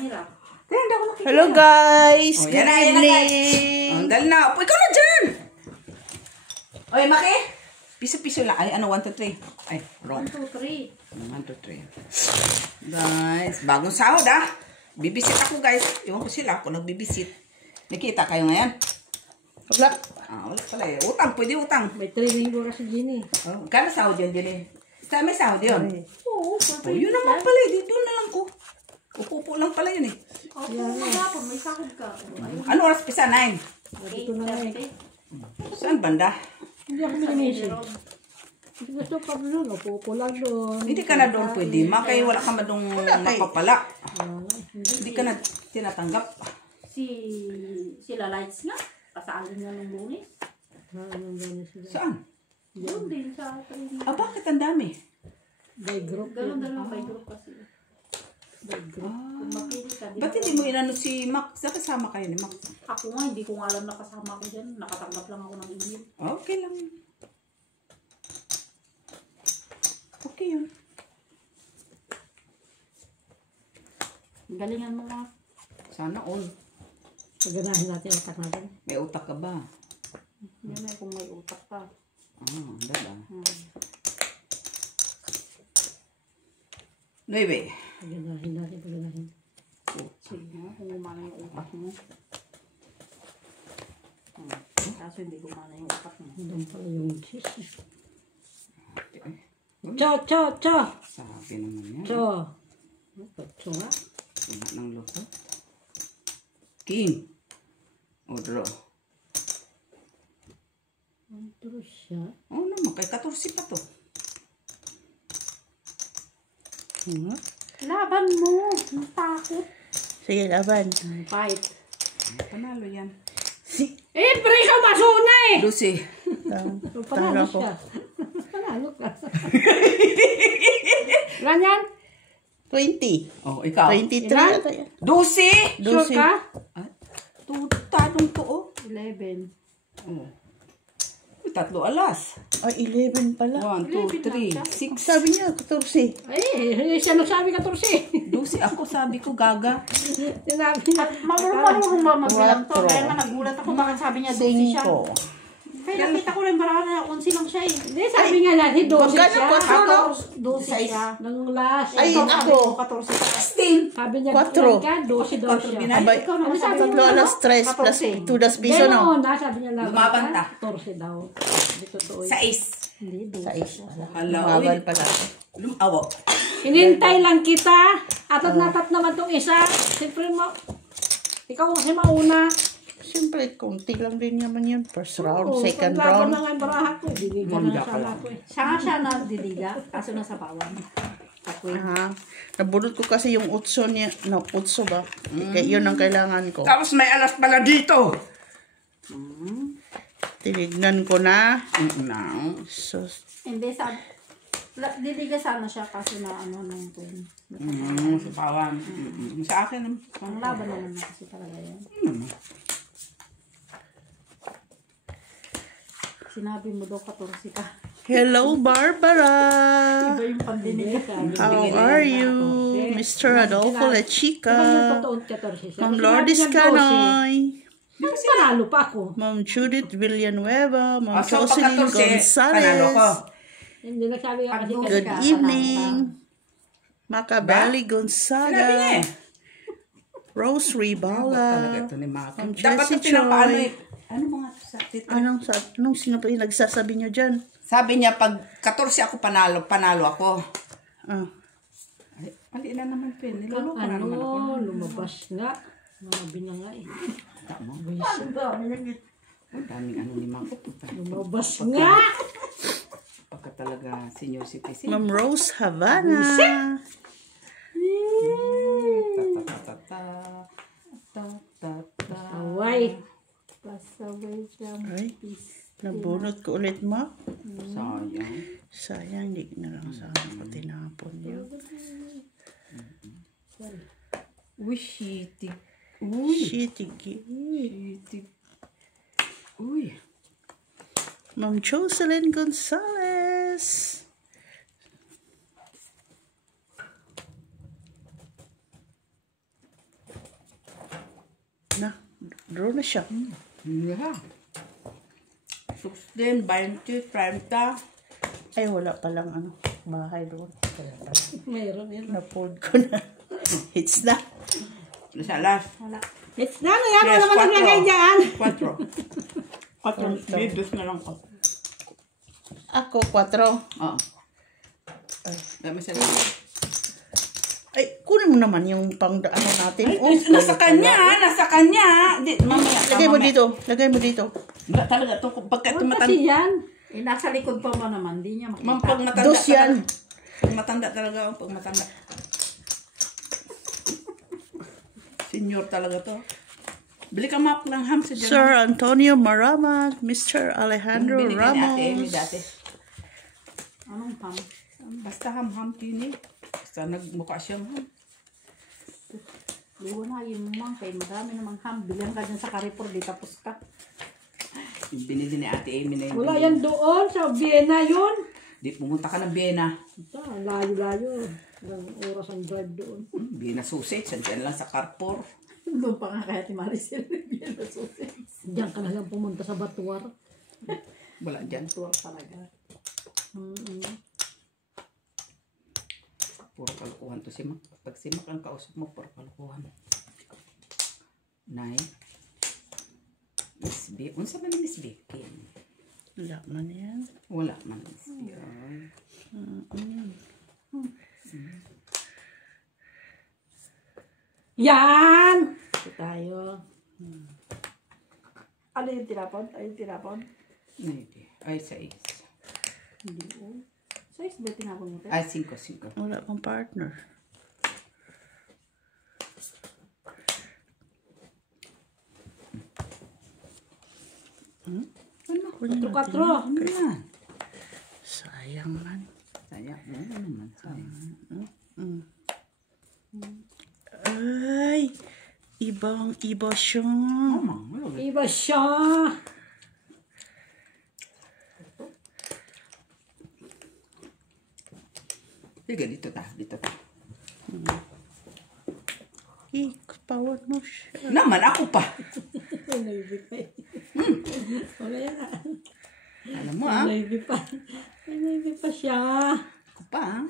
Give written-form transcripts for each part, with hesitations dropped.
Hirap. Kaya hindi ako nakikita. Hello guys! Oh, Good yan na, yan na, evening! Ang dal na. Uy, ikaw na dyan! Oy, Maki! Piso-piso lang. Ay, ano, 1, 2, 3. Ay, wrong. 1, 2, 3. 1, 2, 3. Guys, bagong sahod ah. Bibisit ako guys. Iwan ko sila kung nagbibisit. Nakita kayo ngayon? Wala. Ah, wala pala eh. Utang, pwede utang. May 3,000 kasi Jenny. Oh, kano sahod yun, Jenny? May sahod yun? Oo, Oh, yun naman pala eh. Dito na lang ko. Upo lang pala yun eh. Magapon, may sahod ka. Ano oras pisa? 9? Dito na lang. Saan banda? Hindi ako minimisi. Gusto ka doon, upo lang doon. Hindi ka na doon pwede. Makay wala ka madong mapapala. Hindi ka na tinatanggap. Sila lights nga. Kasali nga nung Lunes. Saan? Doon din sa training. Ah, bakit ang dami? By group. Ganun by group kasi. By group. Kung mapili ka. Ba't hindi mo inano si Mac? Kasama kayo ni Mac? Ako nga, hindi ko nga alam na kasama ko dyan. Nakatanggap lang ako ng email. Okay lang. Okay yun. Galingan mo nga. Sana all. Paganahin natin utak natin. May utak ka ba? Yan ay kung may utak pa. Ah, ang dala. 9. Paganahin natin, paganahin. Sige nga, kung gumana yung utak mo. Kaso hindi gumana yung utak mo. Doon pala yung cheese. Cho! Sabi naman yan. Cho nga? Wala ng loko. King. O draw. Ang true siya. Oo naman, kay 14 pa to. Laban mo! Ang takot. Sige, laban. Fight. Panalo yan. Pre, ikaw masuna eh! Lucy. Panalo siya. Panalo ka. Ganyan? 20. Oh, ikaw. 23. Ilan? ata yan. Lucy! Sure ka? Tanong to, oh. 11. Oh. 3 alas. Ay, 11 pala. 1, 2, 3, 6. Sabi niya, 14. Ay, siya nagsabi 14. Lucy, ako sabi ko gaga. Sinabi niya. Marunong ba magbilang to? Kaya nga nagulat ako bakit sabi niya 12 siya. 5. Kaya nakita ko rin parang na 11 lang siya eh. Hindi, sabi nga lang, 12 magkano siya. pa ito, no? 12 siya. Nang last. Ay, Ikaw, ako. 14 siya. 16. Sabi niya, 4. ilan ka? 12 daw siya. Abay, Ikaw naman sabi tatlo mo, alas 3 plus 2 piso, no? Ganon, sabi niya lang. Lumaban ta. 14 daw. Hindi totoo yun. 6. Hindi, 12 Sa siya. Hala, Mabal pala. Lumawa. Hinintay lang kita. Atat natat naman tong isa. Siyempre mo, ikaw kasi mauna. Siyempre, konti lang din naman yun. First round, Oo, second paglaban round. na nga yung baraha ko. Diliga na Mamda sa pala. ko eh. Siya na diliga, kaso nasa bawang. Ako eh. Aha. Nabunot ko kasi yung utso niya. No, utso ba? Kaya yun ang kailangan ko. Tapos may alas pala dito. Tinignan ko na. No. So, Hindi, diliga sana siya kaso na ano nung tuwing. Sa bawang. Sa akin. Ang laban naman na kasi talaga yan. Sinabi mo daw 14 ka. hello, Barbara! Iba yung pandinig ka. How are you? Mr. Adolfo Lechica. Ma'am Lourdes Canoy. Panalo pa ako. Ma'am Judith Villanueva. Ma'am So, Jocelyn pag 14, panalo ko. Gonzalez. Hindi nagsabi ka kasi Good evening. Macabelli Sinabi niya Gonzaga. eh. Rose Talaga Ribala. ito ni Maka. Ma'am Dapat Jessie ito pinapaano Choi. eh. Ano mga sa tito? Anong sino pa yung nagsasabi niyo dyan? Sabi niya, pag 14 ako panalo ako. Ah. Ay, ali na naman, Pen. Niloloko na naman ako. lumabas nga. Mabi na nga eh. Tama. Ang dami na git. Ang daming ano ni Maka. Lumabas nga. Pagka talaga senior citizen. Ma'am Rose Havana. Away. Pasaway siya. Ay, nabunot ko ulit, ma. Sayang. Sayang, hindi na lang sana ko tinapon yun. Uy, shitty. Shitty. Shitty. Uy. Ma'am Jocelyn Gonzalez. na. Draw na siya. Yeah. 16, 20, 30. Ay, wala palang ano, bahay doon. Mayroon yun. Na-fold ko na. Hits na. Nasa last. Wala. It's na, yan. Yes, Wala naman naglagay dyan. 4. 4. Bibis na lang ko. Ako, 4. Oo. Dami sila. Ay, kunin mo naman yung pang ano natin. Ay, nasa kanya. Nasa kanya. Di, mamaya. Lagay mo dito. Lagay mo dito. Wala talaga to. Pagka Huwag tumatanda. kasi yan. Eh, nasa likod pa mo naman, di niya Ma'am, makita. pag matanda Dos yan. Pag matanda talaga. Pag matanda. Senior talaga to. Bili ka map ng ham sa dyan. Sir Antonio Maramas, Mr. Alejandro Binili ni Ate Amy Ramos. dati. Anong pam? Basta ham-ham tini. Basta nagmukha siyang ham. Liwa na yun mo, kay marami namang ham. Bilang ka dyan sa Carrefour, di tapos ka. Yung binili ni Ate Amy na yun. Wala yan doon. Sa Vienna yun. Di pumunta ka ng Vienna. Ito, layo-layo. Ilang oras ang drive doon. Vienna sausage. Sandiyan lang sa Carrefour. Doon pa nga kaya ti Maricel. Yan na sausage. Diyan ka na lang pumunta sa Batuar. Wala dyan. Tuwag talaga. Puro kalukuhan to si Mac. Pag si Mac ang kausap mo, puro kalukuhan. Nay. Miss B. Unsa man ni Miss B? Wala man yan. Wala man Miss B. Yan! Ito tayo. Ano yung tinapon? Ay, yung tinapon? Nay. Ay, 6. Hindi ko. Size ba tinapon mo? Ay, 5. Wala pang partner. Kunin natin. 4. Ano yan? Sayang man. Sayang. Ano naman? Sayang. Ay, ibang-iba siya. Iba siya. Sige, dito ta. Dito ta. Pawad mo siya. Naman, ako pa. May navy pa eh. Wala yan ah. Alam mo, May navy pa. May navy pa siya. Ako pa,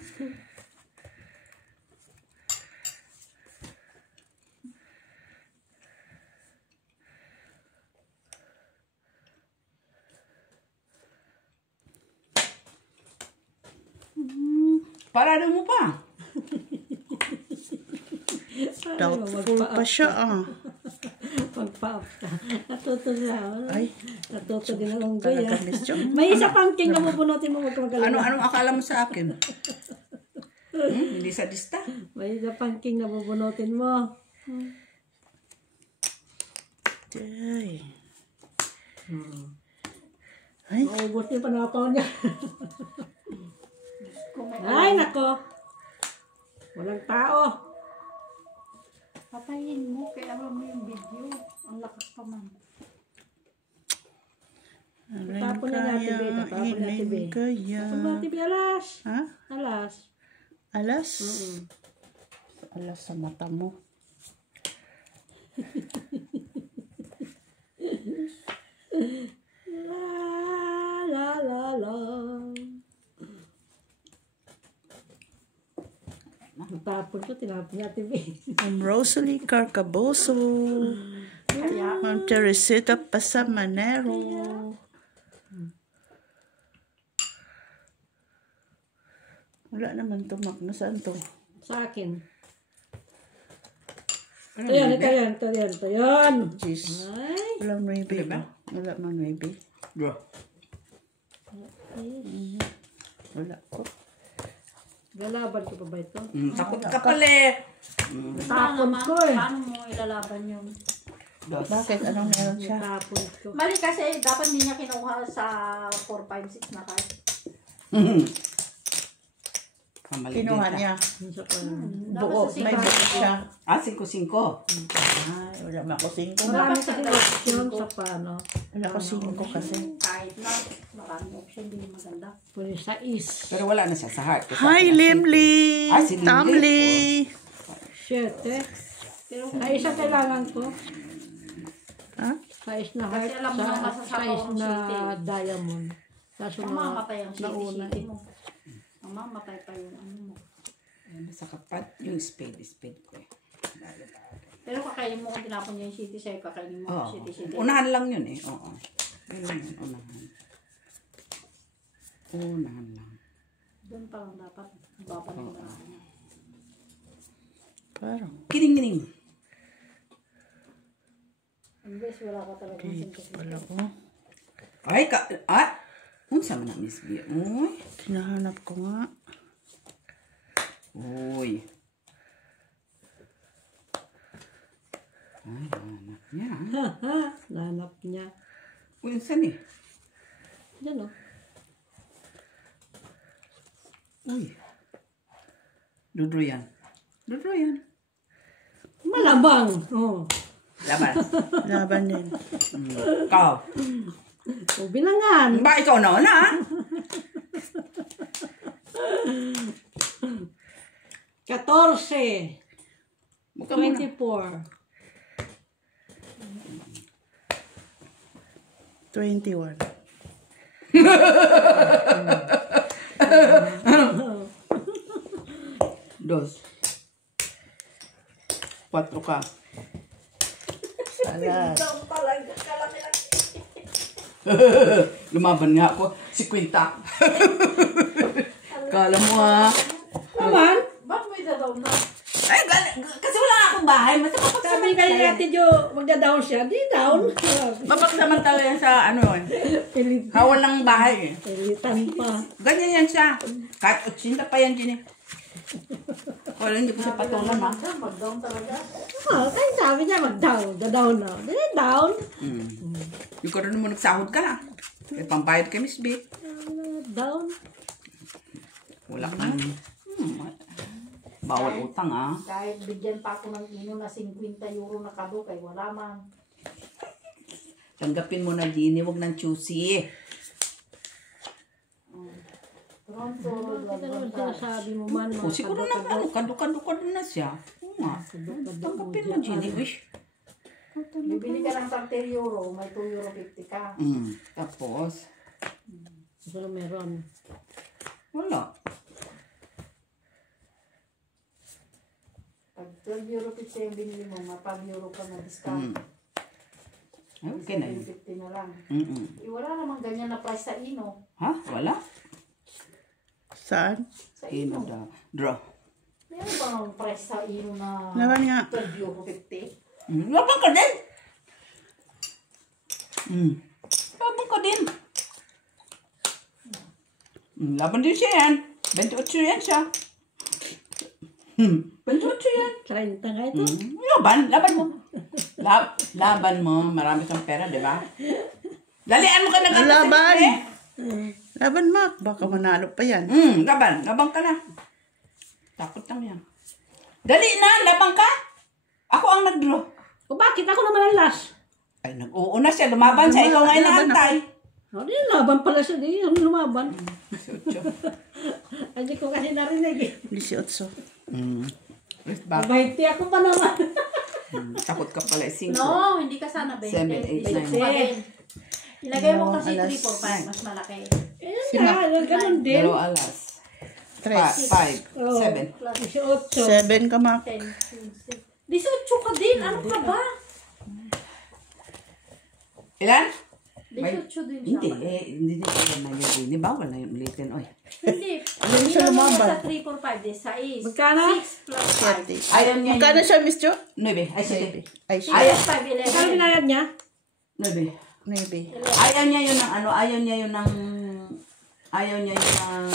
Parado mo pa. Doubtful pa siya Pagpa-up ka. Natuto siya. Ay, Natuto din akong talaga gaya. Miss Chong. May isa pang king na pupunutin mo. Huwag ka magalala. Anong akala mo sa akin? Hindi sadista. May isa pang king na pupunutin mo. Ay. Ay, Maubos yung panakaw niya. Ay, nako. Walang tao. Patayin mo, kaya alam mo yung video. Ang lakas pa man. Tapon na natin, babe. Tapon na natin, babe. kaya. Tapon na natin, babe. Alas. Ha? Alas. Alas? Alas sa mata mo. La, la, la, la. Tapon ko, tinapon natin, babe. Ma'am Rosalie Carcaboso. Ma'am Teresita Pasamanero. Wala naman to, Mac. Nasaan to? Sa akin. Ito yan, ito yan, ito yan, ito yan. Jeez. Ay. Walang maybe. Wala ba? Wala man maybe. Bro. Wala ko. Galaban ko pa ba ito? Takot ka pala eh. Tapon ko eh. Paano mo ilalaban yun? Bakit? Anong meron siya? Tapon ko. Mali kasi, dapat hindi niya kinuha sa 4, 5, 6 na card. Kinuha niya. Minsan ko. Buo. May buo siya. 5-5. Ay, wala ma ako 5. Marami kasi option sa paano. Wala ko 5 kasi. Kahit na, maraming option, hindi maganda. Pwede sa is. Pero wala na siya sa heart. Hi, Limli! Ah, si Limli. Tamli! Shit eh. Ay, isa kailangan ko. Ha? Size na Kasi heart, alam mo nang masasapaw size ang na city. diamond. Kaso Mamamatay ang nauna city mo. Mamamatay pa yung ano mo. Ayan, sa kapat, yung spade ko eh. Pero kakainin mo kung tinapon niya yung city sa'yo, kakainin mo Oo. yung city. Unahan lang yun eh. Oo. Yun lang yun, unahan. Unahan lang. Doon pa lang dapat. Babanin na ako niya. Parang. Kining-kining. Unless wala ka talaga ng Dito pala ko. Ay, unsa man ang Miss B? Uy. Hinahanap ko nga. Uy. Ay, hanap niya. nanap niya. Uy, saan eh? Yan o. Uy. Dudro yan. Dudro yan. Malabang. Oh. Laban. Laban din. Ikaw. O, bilangan. Ba, ikaw na una ah. 14. Buka mo na. 24. 21. Dos. 4 ka. Salat. Lumaban nga ako. 50. Kala mo ah. Naman, Ba't may dadaw na? Ay, kasi wala akong bahay. Mas sabi mapagsamantala kay yan. Ate Jo, magda-down siya. Di down. Mapagsamantala yan sa ano yun. Pilit. Hawan ng bahay eh. Pilitan pa. Ganyan yan siya. Kahit 80 pa yan din eh. Wala, hindi ko siya patulan ha. Mag-down talaga. Oh, kaya sabi niya mag-down. Da-down na. Di down. Yung karoon mo nagsahod ka na. Kaya pambayad kay Miss B. Down. Wala ka. Bawal utang ah. Kahit bigyan pa ako ng ino na 50 euro na kado kay wala man. Tanggapin mo na Gini, huwag ng choosy. Toronto, Ito naman sinasabi mo man. O siguro na ano, kado na siya. Oo nga. Tanggapin mo Gini, wish. bibili ka ng 30 euro, may 2 euro 50 ka. Tapos, Ito na meron. wala. Pag 12 euro 50 yung binili mo, mapag euro ka na discount. Ay, okay na yun. 50 na lang. Mm-mm. Wala namang ganyan na price sa ino. Ha? Wala? Sa Saan? Ino ino. daw. Draw. Meron ba ng price sa ino na Laban nga. 12 euro 50? Labang ka din. Labang ka din. Laban din siya yan. 28 yan siya. 28 yan. 30 nga ito. Laban mo. Laban mo. Marami kang pera, di ba? Dalian mo ka na. Laban! Laban, Mac. Baka manalo pa yan. Laban. Laban ka na. Takot lang yan. Dali na. Laban ka. Ako ang nag-draw. O bakit? Ako naman ang last. Ay, nag-uuna siya. Lumaban siya. Ikaw nga Laban inaantay. O, di laban pala siya. Di ano lumaban. 18. Hindi ko kasi narinig eh. 18. Back. Mabaiti ako pa naman. Takot ka pala. 5. No, hindi ka sana 20. 7, 8, 9. 20. Ilagay mo kasi alas 3, 4, 5. Mas malaki. Ayun nga, ganun din. Dalawa alas. 3. 5, 7. 18. 7 ka, Mac. 10, 15. 18 ka din. Ano ka ba? Ilan? 18 din siya. Hindi na yan. Hindi bawal na yung ulitin. Oy. Hindi. Hindi siya Ilagay mo lumaban. sa 3, 4, 5. Di sa is. Magkano? 6 plus 5. Ayaw niya Magkano siya, Miss Jo? 9. Ay, 7. Ay, Ayos siya. 5, Kano 11. binayad niya? 9. Maybe. Ayaw niya yun ng ano. Ayaw niya yun ng... Ayaw niya yun ng...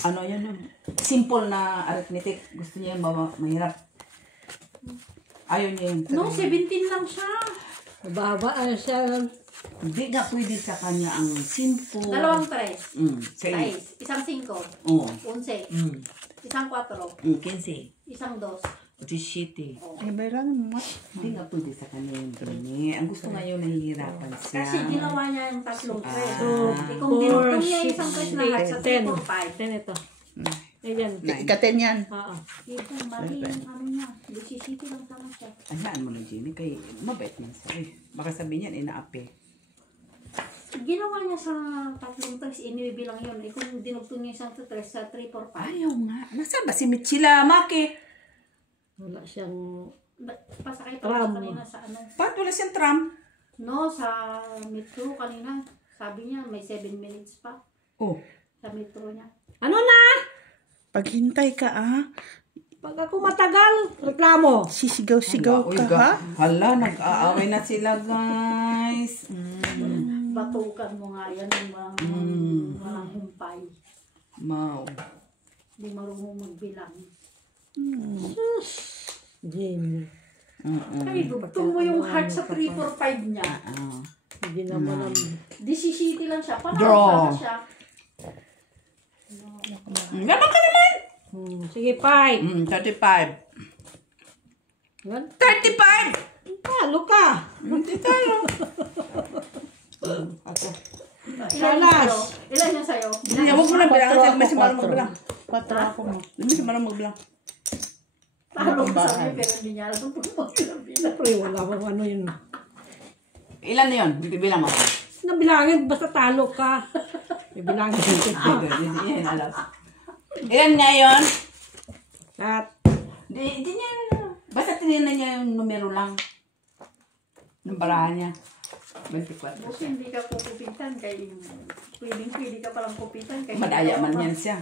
Ano yun yung... Simple na arithmetic. Gusto niya yung mahirap. Ayaw niya yun. No, 17 lang siya. Mababa siya. Hindi nga pwede sa kanya ang simple. Dalawang 3. Sa 6. Isang 5. Oo. 11. Isang 4. 15. Isang 2. 17. Iba lang, Mac. Hindi nga pwede sa kanya yung Bruni. Ang gusto nga yung nahihirapan siya. Kasi ginawa niya yung tatlong press. Ah. Kung dinutong niya yung isang press lahat sa 10. 3, 4, 5. 10 ito. Ayan. Ika-10 yan. Oo. Ito, mali yung ano niya. 17 lang sana siya. Ayan mo lang, Jimmy. Kay mabait man siya. Baka sabihin niyan, inaapi. Ginawa niya sa 3 tres, inibilang yun. Eh, kung dinugtong niya isang tres sa 3, 4, 5. Ayaw nga. Nasaan ba si Michila, Maki? Wala siyang... Pasakay Tram. pa kanina sa ano. Ba't wala siyang tram? No, sa metro kanina. Sabi niya, may 7 minutes pa. Oh. Sa metro niya. Ano na? Paghintay ka, Pag ako matagal, reklamo. Sisigaw-sigaw ka, ha? Hala, nag-aaway na sila, guys. Batukan mo nga yan. Walang humpay. Mau. Hindi marunong magbilang. Jimmy. Ay, dugtong mo yung heart sa 3, 4, 5 niya. Hindi naman ang... DCCT lang siya. Draw. Panalo siya. Laban ka naman! Sige, 5. 35. Yan. 35! Talo ka. Hindi tayo. Ako. Ilan yung sa'yo? Hindi, huwag mo na bilangan. Hindi si marunong magbilang. 4 ako mo. Hindi si marunong magbilang. Talo ko sa'yo, pero hindi niya alam kung magbilang. Siyempre, wala bang ano yun. Ilan na yun? Bibilang mo. Nabilangin, basta talo ka. Ibilangin dito. Hindi yan alam. Ilan nga yun? At, Hindi niya. Basta tinignan niya yung numero lang. Ng barahan niya. 24. Buti hindi ka kukupitan kay... Pwedeng-pwede ka palang kupitan kay... Madaya man yan siya.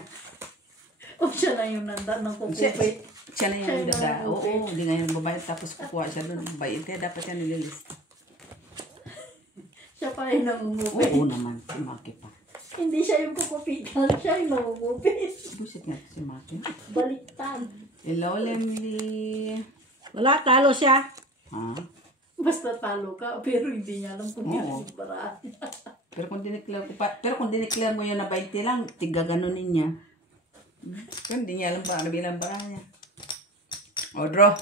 O siya na yung nanda ng kukupit. Siya na Siya yung yung dada. Oo, nangungupit. hindi nga yung babayad tapos kukuha siya doon. Bayad kaya dapat yan nililista. Siya pa yung nangungupit. Oo naman, si Maki pa. Hindi siya yung kukupitan, siya yung nangungupit. Busit nga si Maki. Baliktad. Hello, Lemly. wala, talo siya. Ha? Basta talo ka, pero hindi niya alam kung Oo. yan yung baraan. Pero kung dineclare mo yun na 20 lang, tiga ganunin niya. Pero hindi niya alam pa ano bilang barahan niya. O, draw.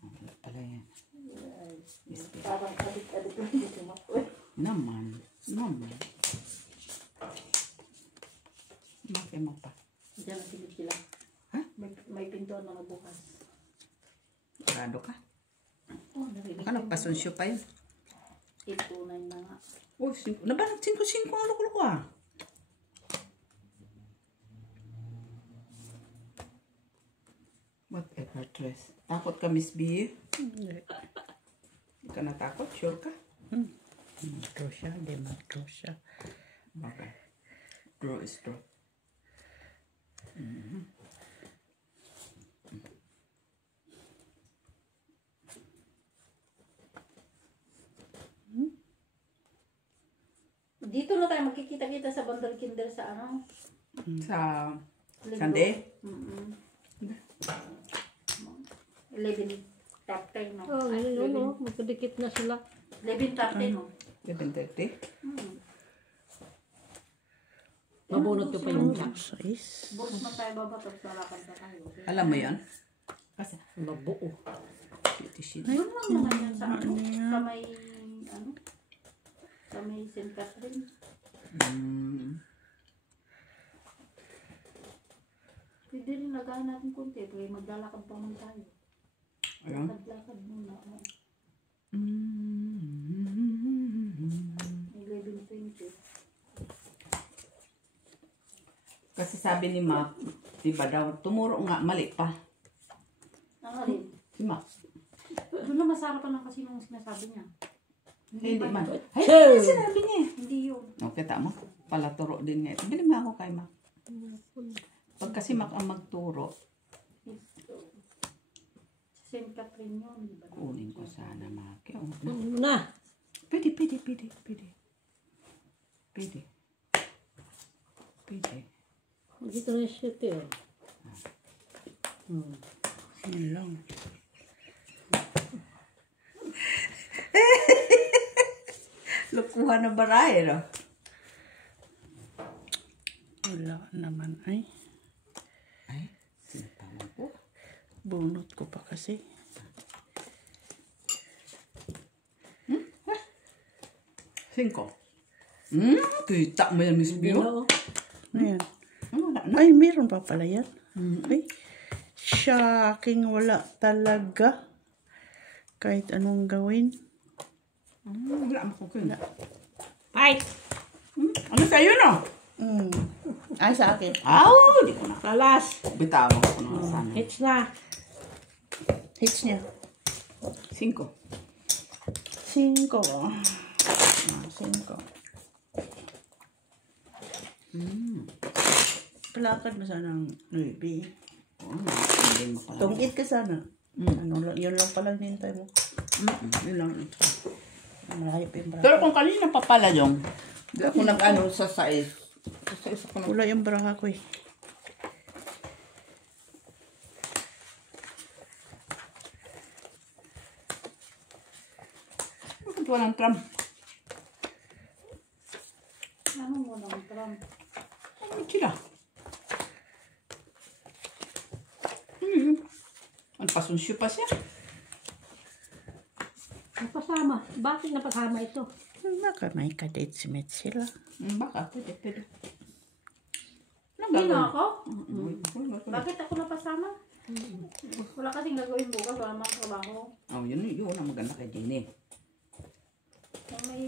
Okay, pala yan. Parang adik-adik lang dito matoy. Naman. Maki mo pa. Diyan ang tingin sila. Ha? May pintuan na bukas. Sarado ka. Oh, narinig Baka nagpasunsyo pa yun. 829 na nga. Oh, 5. Naban, 5-5 ang loko-loko ah. Whatever, Tres. Takot ka, Miss B? Hindi ka natakot? Sure ka? Mag-draw siya, hindi mag-draw siya. Okay. Draw is draw. Dito na tayo magkikita-kita sa Bandar Kinder sa ano? Sa Linggo. Sunday? 11 top 10, no? Oh, Ay, yun, no? Magkadikit na sila. 11 top 10, no? 11:30? Mabunot ko pa yung jack. 6. Bukas na tayo baba, tapos lalakad na tayo. Okay? Alam mo yan? Kasi, Mabuo. shit. Yun lang naman yan sa ano? Sa may, ano? Sa may St. Catherine. Pwede rin lagahan natin konti, pero maglalakad pa man tayo. Ayan. Lakad muna. 11:20. Kasi sabi ni Mac, diba daw, tumuro nga, mali pa. Ang alin? Si Mac. Doon na masarapan lang kasi nung sinasabi niya. Hindi man. Ay, Sure. sinabi niya. Hindi yun. Okay, tama. Palaturo din nga ito. Bili mo ako kay Mac. Pag kasi Mac ang magturo, St. Catherine yun. Diba? kunin ko sana Mac. Oh, Ano na? Pwede. Dito na yung shit eh. Yun lang. Lukuhan na barahe, no? Wala naman ay. Ay, sinatawag ko. Bunot ko pa kasi. Cinco. Kita mo yan, Miss Bio. Ano? Ayan. Wala na. Ay, meron pa pala yan. Ay, Shocking, wala talaga. Kahit anong gawin. Wala mo ko kaya. Fight! Ano sa'yo, no? Ay, sa akin. Di ko na. Lalas! Bitawan ko na sana. Hits na. Hits niya. 5. 5. 5. Palakad mo sana ng 9. Hindi mo pala. Tungit ka sana. Yun lang pala nintay mo. Yun lang. Malayo pa yung braha. Pero kung kanina pa pala yung, di ako nag-ano sa size. Sa size ako nag- Wala yung braha ko eh. Bakit walang tram? Ano mo lang, Trump? Ano sila? Ang pasunsyo pa siya. Napasama. Bakit napasama ito? Baka may kadate-smith sila. Baka, pwede. Anong Hindi gagawin? na ako? Bakit? Bakit ako napasama? Wala kasing gagawin bukas, wala mang trabaho. Yun ang maganda kay Jenny. Kung may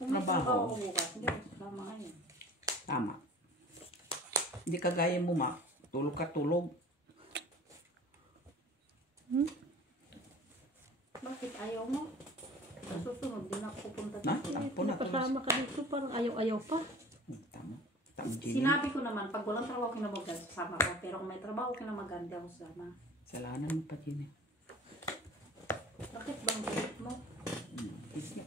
Trabaho. trabaho ako bukas, hindi ako kasama ngayon. Tama. Hindi kagaya mo, ma. Tulog ka, tulog. Bakit ayaw mo? Sa susunod, din ako pupunta Na? dito. Tampo na. Napasama ka dito. Parang ayaw-ayaw pa. Tama. Tama, Jenny. Sinabi ko naman, pag walang trabaho kinamagan, sasama ko. Pero kung may trabaho kinamagan, hindi ako sasama. Salanan mo pa, Jenny. Bakit bang galit mo? Si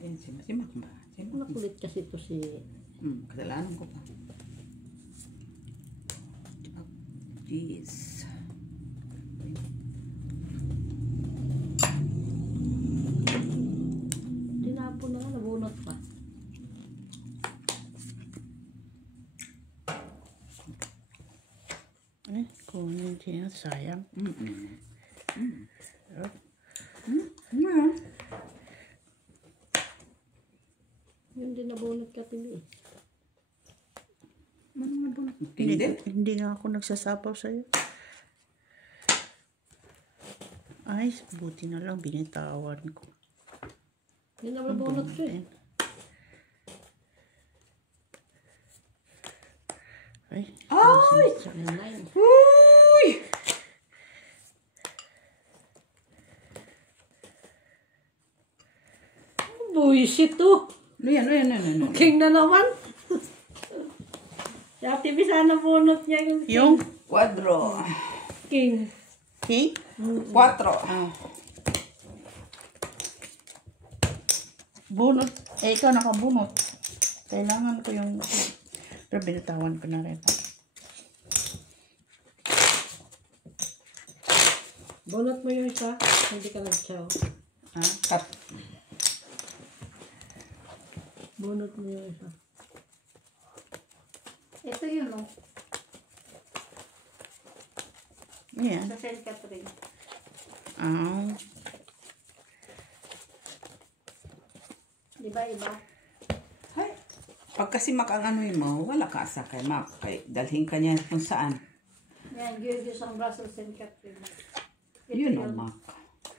Mac ba? Si Mac. Nakulit kasi ito si... Kasalanan ko pa. Jeez. Tinapon na nga, nabunot pa. Kunin siya, sayang. Yun din nabunot ka tili. Hindi nga ako nagsasapaw sa'yo. Ay, buti na lang binitawan ko. Yun na nabunot ko eh. Ay! Nine. Uy! Buisit to. Ano yan? King na naman. Dati bisa na bunot niya yung king. Yung Quadro. King. king? 4. Bunot. Eh, ikaw nakabunot. Kailangan ko yung... Pero binitawan ko na rin. Bunot mo yung isa. Hindi ka nag-chow. Cut. Bunot mo yung isa. Ito yun, no? Yan. Sa St. Catherine. Diba, iba? Hay. Pag kasi Mac ang ano mo, wala ka asa kay Mac. Kay dalhin ka niya kung saan. Yan, Georgios ang Brussels St. Catherine. Ito Yun ang Mac.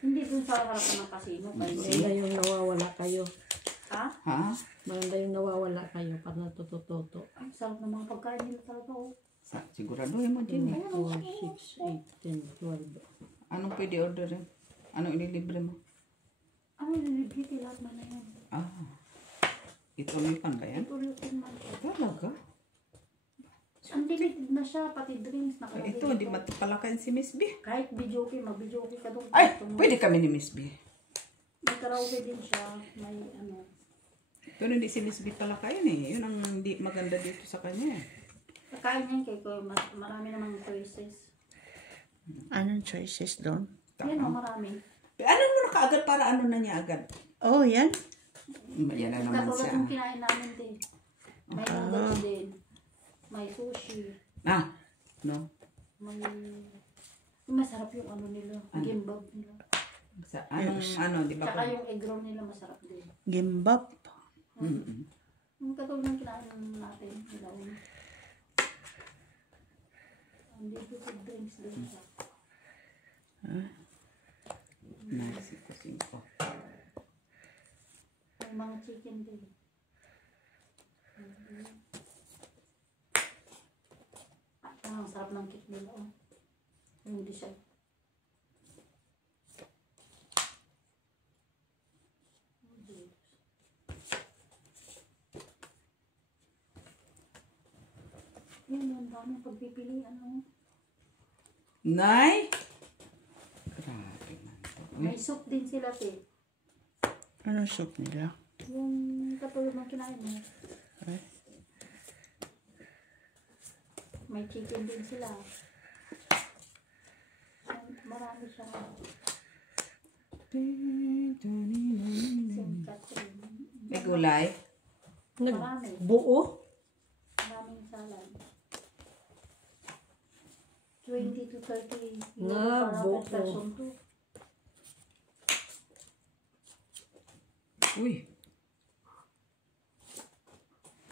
Hindi dun sa harapan ng casino. Maganda yung nawawala kayo. Ha? Ha? Maganda yung nawawala kayo. Para natututo. Ang sarap ng mga pagkain nila talaga. Oh. Siguraduhin mo din. 4, 6, 8, 10, 12. Anong pwede orderin? Anong ililibre mo? Ano yung librity lahat na yan? Ituloy-pan ba yan? Ituloy-pan man. Talaga? Unlimited na siya, pati drinks nakalagay. Ito, hindi matapalakan si Miss B. Kahit video mag-video ka doon. Ay, pwede kami ni Miss B. May karaoke din siya, may ano. Pero hindi si Miss B talakayan eh. Yun ang hindi maganda dito sa kanya eh. Kakain niyan kay ko, marami namang choices. Anong choices doon? Yan o, marami. Ano mo na kaagad para ano na niya agad? Oh, yan. Yan na naman Katulad siya. yung kinain namin din. May noodles din. May sushi. No? May... Masarap yung ano nila. Gimbap nila. Ano, di ba? Tsaka yung egg roll nila masarap din. Gimbap. Yung katulad ng kinain natin. Andito sa drinks din siya. Nice. 5. May mga chicken din. Ang sarap ng cake nila. Oh. Yung design. Yan, dami pagpipilian. Ano? Nay! Grabe man to. May soup din sila, te. Ano soup nila? Yung katulad ng kinain mo. Ay. May chicken din sila. Marami siya. St. Catherine. May gulay. Marami. Nagbuo? Maraming salad. 20 to 30 Nga, para buo. per person to. Uy.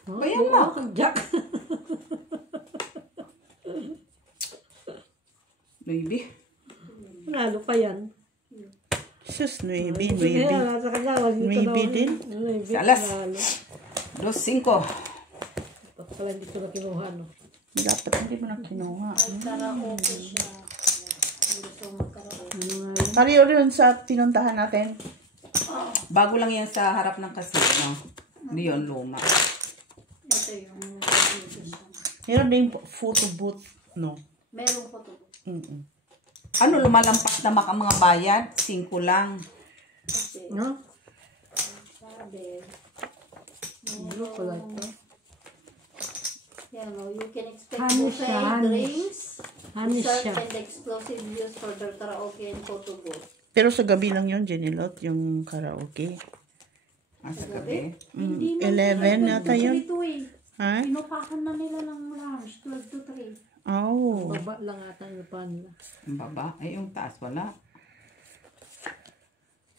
Bayan mo. Jack. Maybe. Nalo pa yan. Sus, 9, Kaya 9. nasa kanya, wag dito Maybe daw. din. Maybe Sa alas. nanalo. 2.5. Dapat pala hindi ko na kinuha, no? Dapat hindi mo na kinuha. Ay, karaoke siya. Gusto magkaraoke. Ano nga yun? Pareho rin sa tinuntahan natin. Bago lang yan sa harap ng casino. Hindi yun, luma. Ito yung musician. Meron din photo booth, no? Merong po to. Ano, lumalampas na mga bayad? 5 lang. Kasi, No? sabi, Ano pala ito? yan o, you can expect Honey buffet, siya, honey. drinks, Honey dessert, siya. and explosive views for the karaoke and photo booth. Pero sa gabi lang yun, Jenilot, yung karaoke. Sa gabi. Hindi na 11 nila yata yun. ito eh. Ha? Pinupakan na nila ng lunch, 12 to 3. Oh. Baba lang ata yung pa nila. Ang baba. Ay, yung taas wala.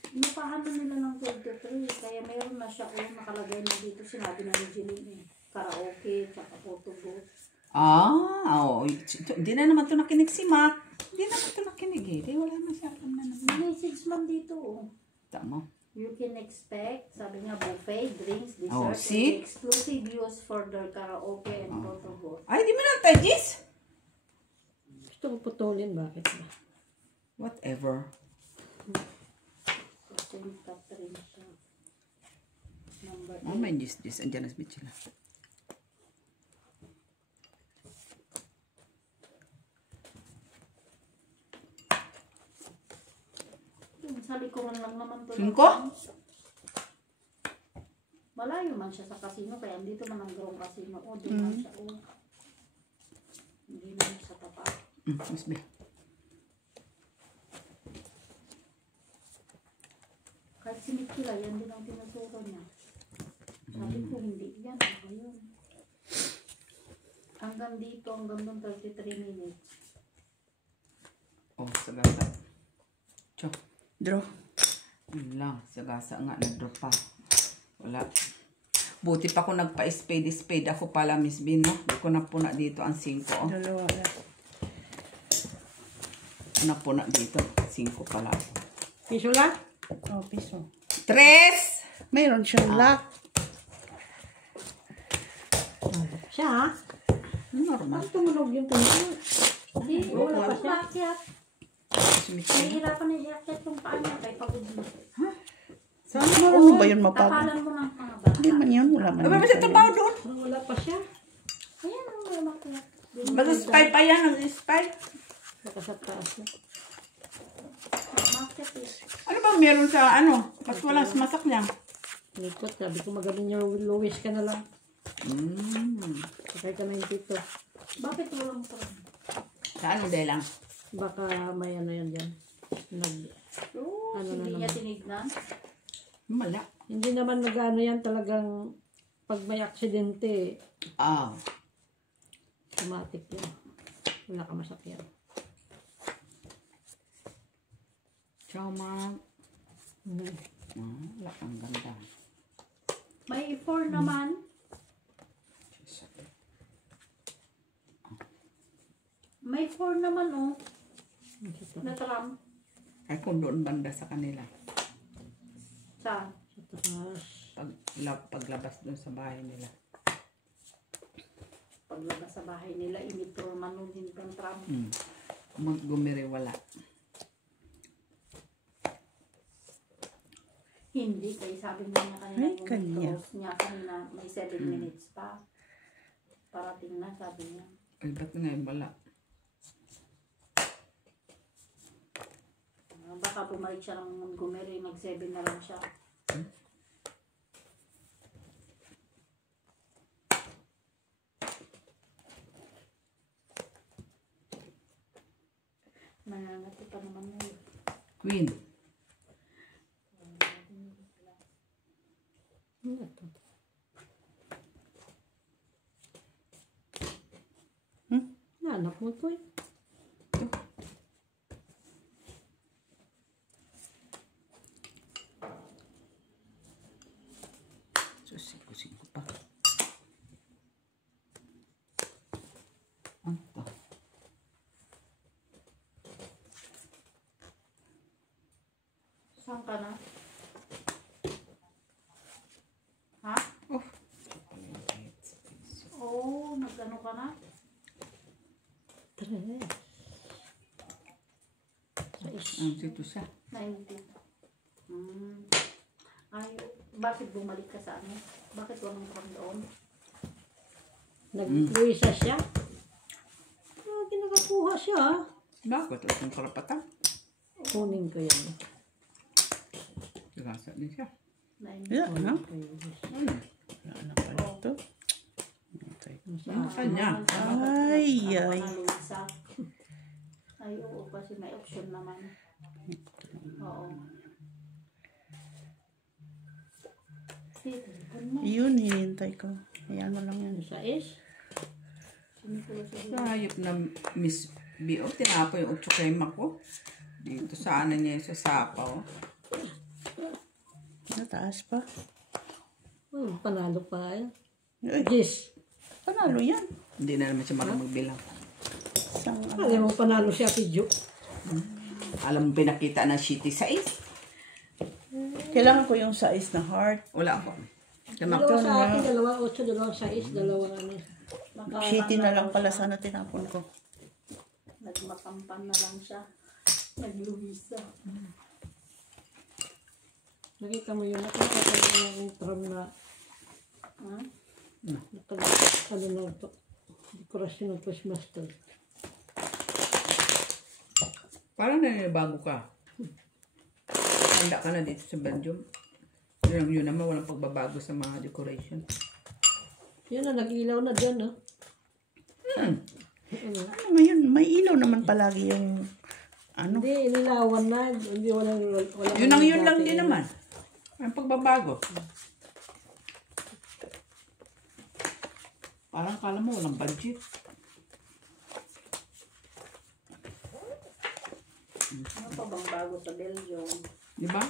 Pinupakan na nila ng 12 to 3. Kaya mayroon na siya kung nakalagay na dito. Sinabi na ni Jeline eh. Karaoke, tsaka photo booth. Oo. Hindi na naman ito nakinig si Mac. Hindi naman ito nakinig eh. Di wala masyadong na naman. Message man dito oh. Tama. You can expect, sabi nga, buffet, drinks, Oh, dessert, see? and exclusive views for the karaoke and photo booth. Ay, di mo na tayo, Jis? Gusto ko putulin, bakit ba? Whatever. St. Catherine siya. Number Oh, may Jis. Andiyan na sa bitch sila. Sa likuran lang naman to. 5? Malayo man siya sa casino, kaya dito man ang Grong Casino. O, doon man siya. O. Hindi naman sa tapat. Mas be. Kahit si Nikila, yan din ang tinuturo niya. Sabi ko, hindi yan. Ano yun? Hanggang dito, hanggang doon 33 minutes. Oh, sagasa. Chok. Draw. Yun lang. Sagasa nga. Nag-drop pa. Wala. Buti pa kung nagpa-spade ako pala, Miss Bin, no? Hindi ko napuna dito ang 5. Oh. Dalawa lang. Napuna dito. 5 pala. Piso lang? Oh, piso. 3! Mayroon siyang lock. Siya, ha? Normal. Ang tumunog yung pinto. Hindi, wala pa siya. Akyat. Sumiti. Nahihirapan na siya akyat yung paa niya kay pagod na. Saan marunong ba yun mapagod? Tapalan mo ng mga bata. Hindi man yun. Wala man. Ay, ba siya trabaho doon? Wala pa siya. Ayan ang mga makyat. Mag-spy pa yan. Ang-spy. Baka sa taas na. Makyat eh. Ano ba meron sa ano? Mas walang sumasak niya. Likot, sabi ko magaling yung Louis ka na lang. Sakay ka na yung tito. Bakit walang pa? Sa ano dahil lang? Baka may ano yan dyan. Oo, Ano hindi na niya naman? tinignan. Mala. Hindi naman nag-ano yan talagang pag may aksidente, Ah. automatic yan. Wala ka masakyan. Ciao, ma'am. Mhm. Wala kang ganda. May 4 naman. May 4 naman oh. Na tram. Ay kung doon banda sa kanila. Sa, Sa taas. Paglabas doon sa bahay nila. paglabas sa bahay nila, initurman nun din kang tram. Montgomery wala. Hindi, kaya sabi niya kanina Ay, yung kanya. cross niya kanina, may 7 minutes pa. Parating na, sabi niya. Ay ba't ngayon wala? Baka bumalik siya ng Montgomery, nag-7 na lang siya. Nangangati pa naman ngayon. Queen. Ano to? Anak mo to eh. Susing ko pa. Ano to? Saan ka na? Ha? Oh. Oo, nag-ano ka na? Tres. Ang dito siya. 90. Ay, bakit bumalik ka sa ano? Bakit walang pang doon? Nag-luisa siya. Nakakuha siya. Bakit? Wala kong karapatan. Kunin ko yan. Nagasa din siya. 90. Yeah, ano? Ano? Ano pala ito? Okay. Ano kanya? Ay, ay. Ay, oo, kasi may option naman. Oo. Yun, hinihintay ko. Ayan na lang yan. Sa is. Sayop na Miss B.O. Tinapa yung 8 kay ko. Dito sa ano niya yung sa sapaw. Nataas pa. Panalo pa yan. Ay, Yes. panalo yan. Hindi na naman siya marunong magbilang. Isang, Alam mo, panalo siya, Pidyo. Alam mo, pinakita ng shitty size? kailangan ko yung size na heart. Wala ako. Tama. Dalawa sa akin, dalawa 8, dalawa sa is, dalawa ano. Shitty na lang pala sana tinapon ko. Nagmakampan na lang siya. Nagluwisa. Nakita mo yun, nakita mo yung tram na, Ha? ano na ito, dekorasyon ng Christmas tree. Parang nanibago ka. Handa ka na dito sa Belgium. Yun naman, walang pagbabago sa mga decoration. Yan na, nag-ilaw na dyan, no? Ano ngayon, may ilaw naman palagi yung ano. Hindi, inilawan na. Hindi, walang Yun ang yun lang din naman. Ang pagbabago. Parang kala mo walang budget. Ano pa bang bago sa Belgium? Di ba?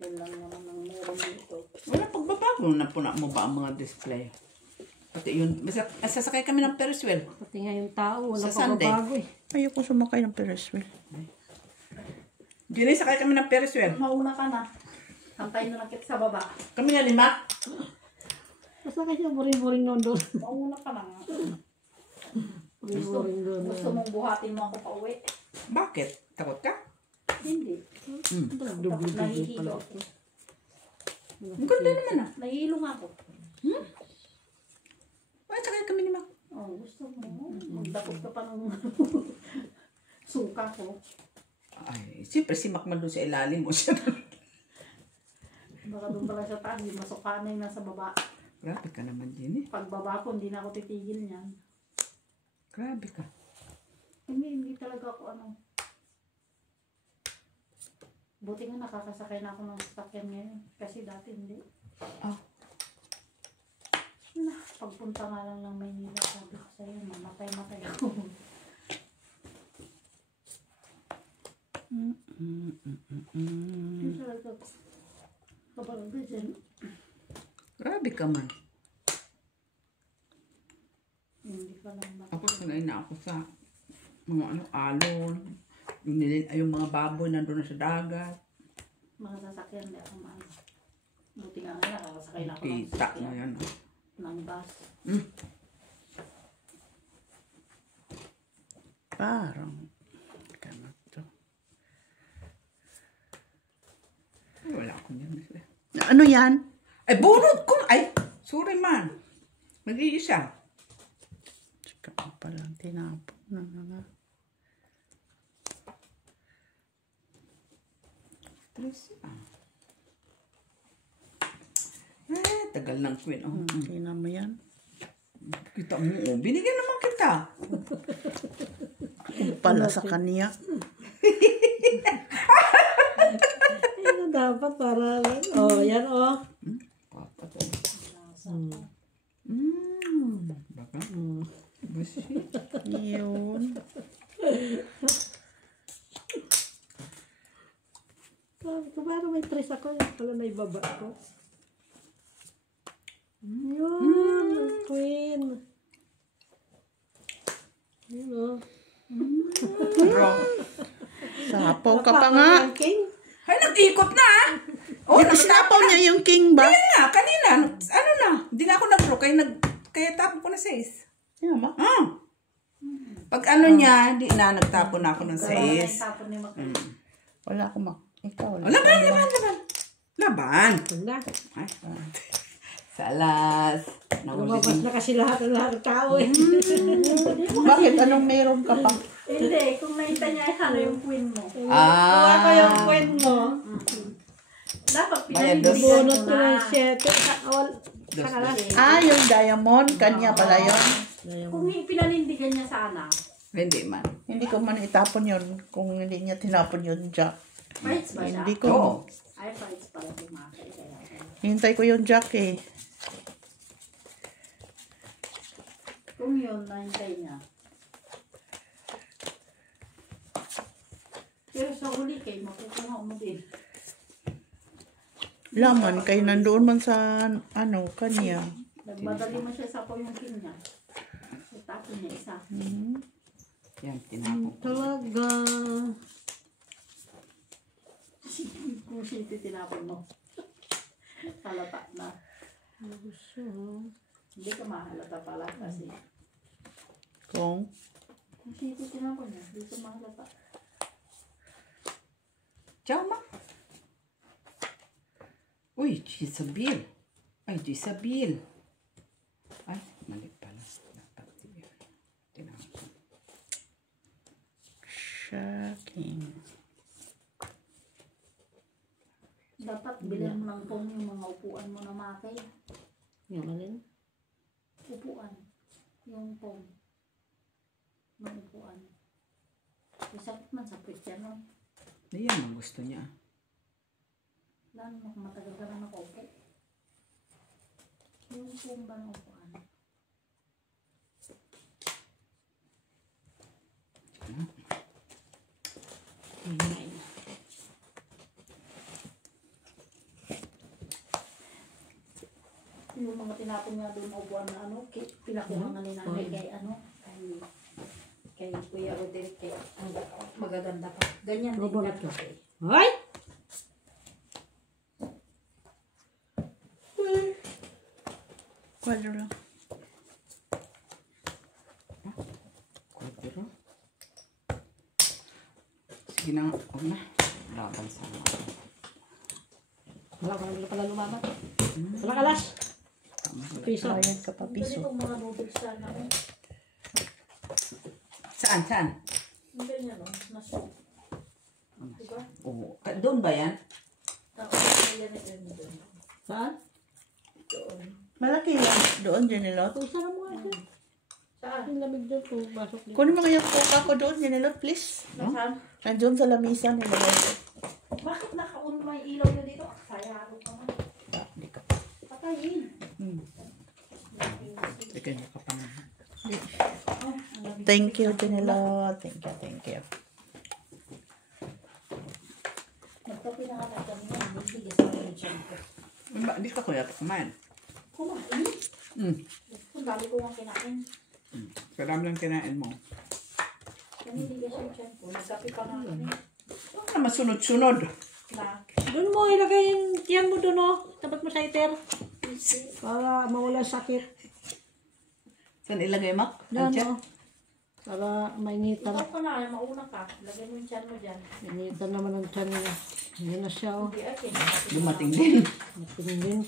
Yun lang naman ang meron dito. Walang pagbabago. Napuna mo ba ang mga display? Pati yun, sasakay kami ng Ferris wheel. Pati nga yung tao, wala Sa Sunday. pagbabago eh. Ayoko sumakay ng Ferris wheel. Diyan ay sakay kami ng Ferris wheel. Mauna ka na. Hantayin na lang kita sa baba. Kami nga 5. Basta kasi boring-boring nun doon. Mauna ka na nga. Boring-boring doon. Gusto mong buhatin mo ako pa uwi? Bakit? Takot ka? Hindi. Dubli-dubli Nahihilo pala. ako. Ang ganda naman ah. Nahihilo nga ako. Ay, sakay kami ni Mac. Oh, gusto mo. Magdakot ka pa ng suka ko. Ay, siyempre si Mac man doon sa ilalim mo siya. Baka doon pala sa taas, di masukanay na sa baba. Grabe ka naman din eh. Pagbaba ko, hindi na ako titigil niyan. Grabe ka. Hindi talaga ako ano. Buti nga nakakasakay na ako ng sasakyan ngayon. Kasi dati hindi. Ah. Pagpunta nga lang ng Maynila, sabi ko sa'yo, mamatay-matay ako. Hindi talaga ako. Kapag dyan, Grabe ka man. hindi ka lang Ako sanay na ako sa mga ano, alon. Yung mga baboy nandun na sa dagat. Mga sasakyan, hindi ako maano. Buti nga ngayon, nakakasakay na ako ng Kita mo sasakyan. yan. Ng bus. Parang, ano to? Wala akong yan. Ano yan? Ay, bunot ko! Ay, sorry man. Mag-iisa. Tsaka pa palang tinapon na nga. Tres. Tagal ng queen. Oh. Tingnan mo yan. Kita mo, oh. Binigyan naman kita. Pala sa kanya. Ano dapat para lang. Oh, yan oh. Papatay. Baka? Basi. Yun. Parang may tres ako. Yan pala na ibaba ko. Yun. Queen. Yun oh. Bro. Sapaw ka pa nga. King. Ay, nag-ikot na ah. Oh, Sinapaw niya yung king ba? Kaya nga, kanina. Ano na? Hindi na ako nag-block. Kaya tapon ko na 6. Yan ba? Pag ano niya, di na nagtapon na ako ng Kaya 6. tapon ni Mac. Wala ko Ikaw. Oh, laban. Laban. Wala. Ay. Salas. Lumabas na kasi lahat ng tao eh. Bakit? Anong meron ka pa? Hindi, kung nakita niya, ano yung queen mo. Kuha ko yung queen mo. Dapat Bayad pinanindigan Bunot mo ko na. ng 7. Sa kalas. Yung diamond. Kanya pala yun. Kung pinanindigan niya sana, Hindi man. Hindi ko man itapon yun. Kung hindi niya tinapon yun, Jack. fights ba siya? Hindi ko. Oo. Ay, fights pala tumakay. Kaya Hintay ko yung Jack eh. kung yun, nahintay niya. Pero sa huli kay makukuha mo din. Laman, kay nandoon man sa kanya. Nagmadali mo siya sa pamungkin niya. Tapon niya isa. Yan, tinapon. Talaga. Kung siya tinapon mo. Halata na. Hindi ka mahalata pala kasi. Kung Kung siya tinapon niya, hindi ka mahalata. Tiyama. Uy, Jisabel. Ay, Jisabel. Ay, mali pala. Dapat tinapon. shocking. Dapat bilhin mo ng pong yung mga upuan mo na makay. Yung alin? Upuan. Yung pong. Ng upuan. Isakit man sa Kristiyano. Ayan ang gusto niya. Lalo na kung matagal ka na nakaupo. Yung pong ba ng upuan? Yung mga tinapon nga doon upuan na pinakuha nga ni nanay kay kay Kuya Roderick kay magaganda pa. Ganyan din Robot dapat ka. eh. Ay! Kwadro lang. Kwadro. Sige na, huwag na. Laban sa mga. Wala ka na pala lumaban. Wala kalas. Piso. Bayad ka pa Pwede piso. pong mga noodles sana eh. Saan? Saan? Yung ganyan o, nasa. Diba? Oo. Doon ba yan? Tapos yan na yan doon. Saan? Doon. Malaki yan. Doon, Janilot. Pusa na mo nga dyan. Saan? Yung lamig dyan kung pasok dyan. Kunin mo kaya coca ko doon, Janilot, please. Nasaan? Nandiyon sa lamisa nila. Bakit naka-on may ilaw na dito? Sayaro ka man. Hindi ka. Patayin. Sige, ka pa na. Thank you, Janilot. Thank you, thank you. Nagkapi na ka kami na. Hindi sa akin siya. Hindi ka kuya kumain. Kumain? Kung dami ko ang kinain. Karami lang kinain mo. Naniligas yung tiyan ko. Nagkape pa nga kami. Huwag na masunod-sunod. Na. Doon mo, ilagay yung tiyan mo doon, oh. Tapat mo sa iter. Para mawala sakit. Saan ilagay, Mak? Yan, Andiyan? oh. Para mainitan. Ikaw pa na, mauna ka. Lagay mo yung tiyan mo dyan. Mainitan naman ang tiyan niya. Hindi na siya, oh. Hindi akin. Dumating din. Mating din.